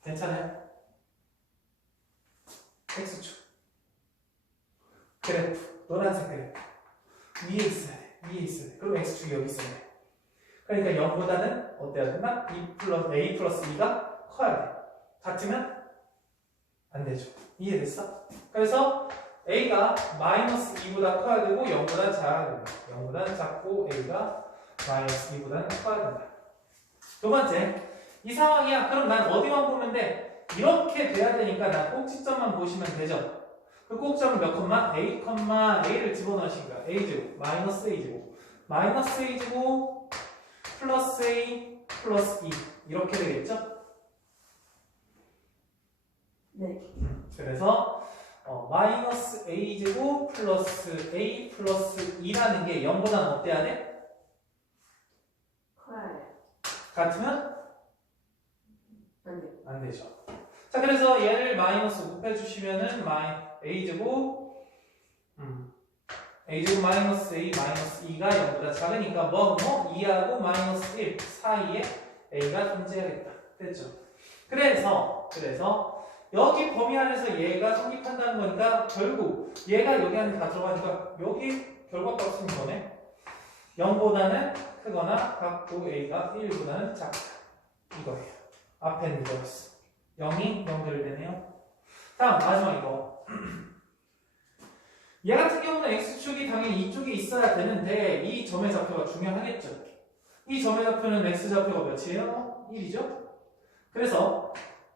괜찮아요? x축 그래프 노란색 그래프 위에 있어야 돼. 그럼 x축이 여기 있어야 돼. 그러니까 0보다는 어때야 된다? a 플러스 2가 커야 돼. 같으면 안 되죠. 이해됐어? 그래서 a가 마이너스 2보다 커야 되고 0보다 작아야 된다. 0보다는 작고 a가 마이너스 2보다는 커야 된다. 두 번째, 이 상황이야. 그럼 난 어디만 보면 돼? 이렇게 돼야 되니까 난 꼭지점만 보시면 되죠. 그 꼭지점은 몇 콤마? a를 집어넣으시니까 a제곱 마이너스 a제곱 마이너스 a제곱 플러스 a 플러스 2 이렇게 되겠죠? 네. 그래서 마이너스 a제곱 플러스 a 플러스 2라는 게 0보다는 어때야 돼? 커야 돼. 같으면? 안 돼. 안 되죠. 자, 그래서 얘를 마이너스 곱해주시면은 a제곱 a제곱 마이너스 a 마이너스 2가 0보다 작으니까 2하고 마이너스 1 사이에 a가 존재하겠다. 됐죠? 그래서 여기 범위 안에서 얘가 성립한다는 거니까 결국 얘가 여기 안에 다 들어가니까 여기 결과값은 이거네. 0보다는 크거나 같고 a가 1보다는 작다. 이거예요. 앞에는 이거였어. 0이 연결되네요. 다음 마지막 이거. 얘 같은 경우는 x축이 당연히 이쪽에 있어야 되는데 이 점의 좌표가 중요하겠죠. 이 점의 좌표는 x좌표가 몇이에요? 1이죠? 그래서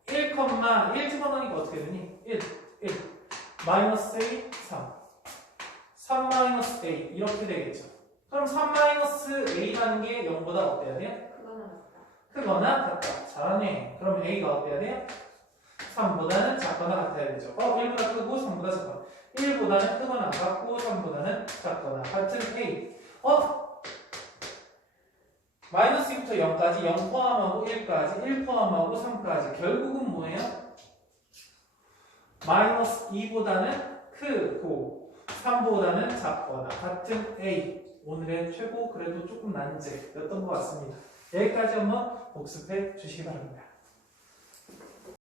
1, 1 집어넣으니까 어떻게 되니? 1 마이너스 a 3 마이너스 a 이렇게 되겠죠. 그럼 3 마이너스 a라는 게 0보다 어때야 돼요? 크거나 같다. 잘하네. 그럼 a가 어때야 돼요? 3보다는 작거나 같아야 되죠. 1보다 크고 3보다 작거나 1보다는 크거나 같고 3보다는 작거나 같은 a. 마이너스 2부터 0까지 0 포함하고 1까지 1 포함하고 3까지 결국은 뭐예요? 마이너스 2보다는 크고 3보다는 작거나 같은 a. 오늘의 최고 그래도 조금 난제였던 것 같습니다. 여기까지 한번 복습해 주시기 바랍니다.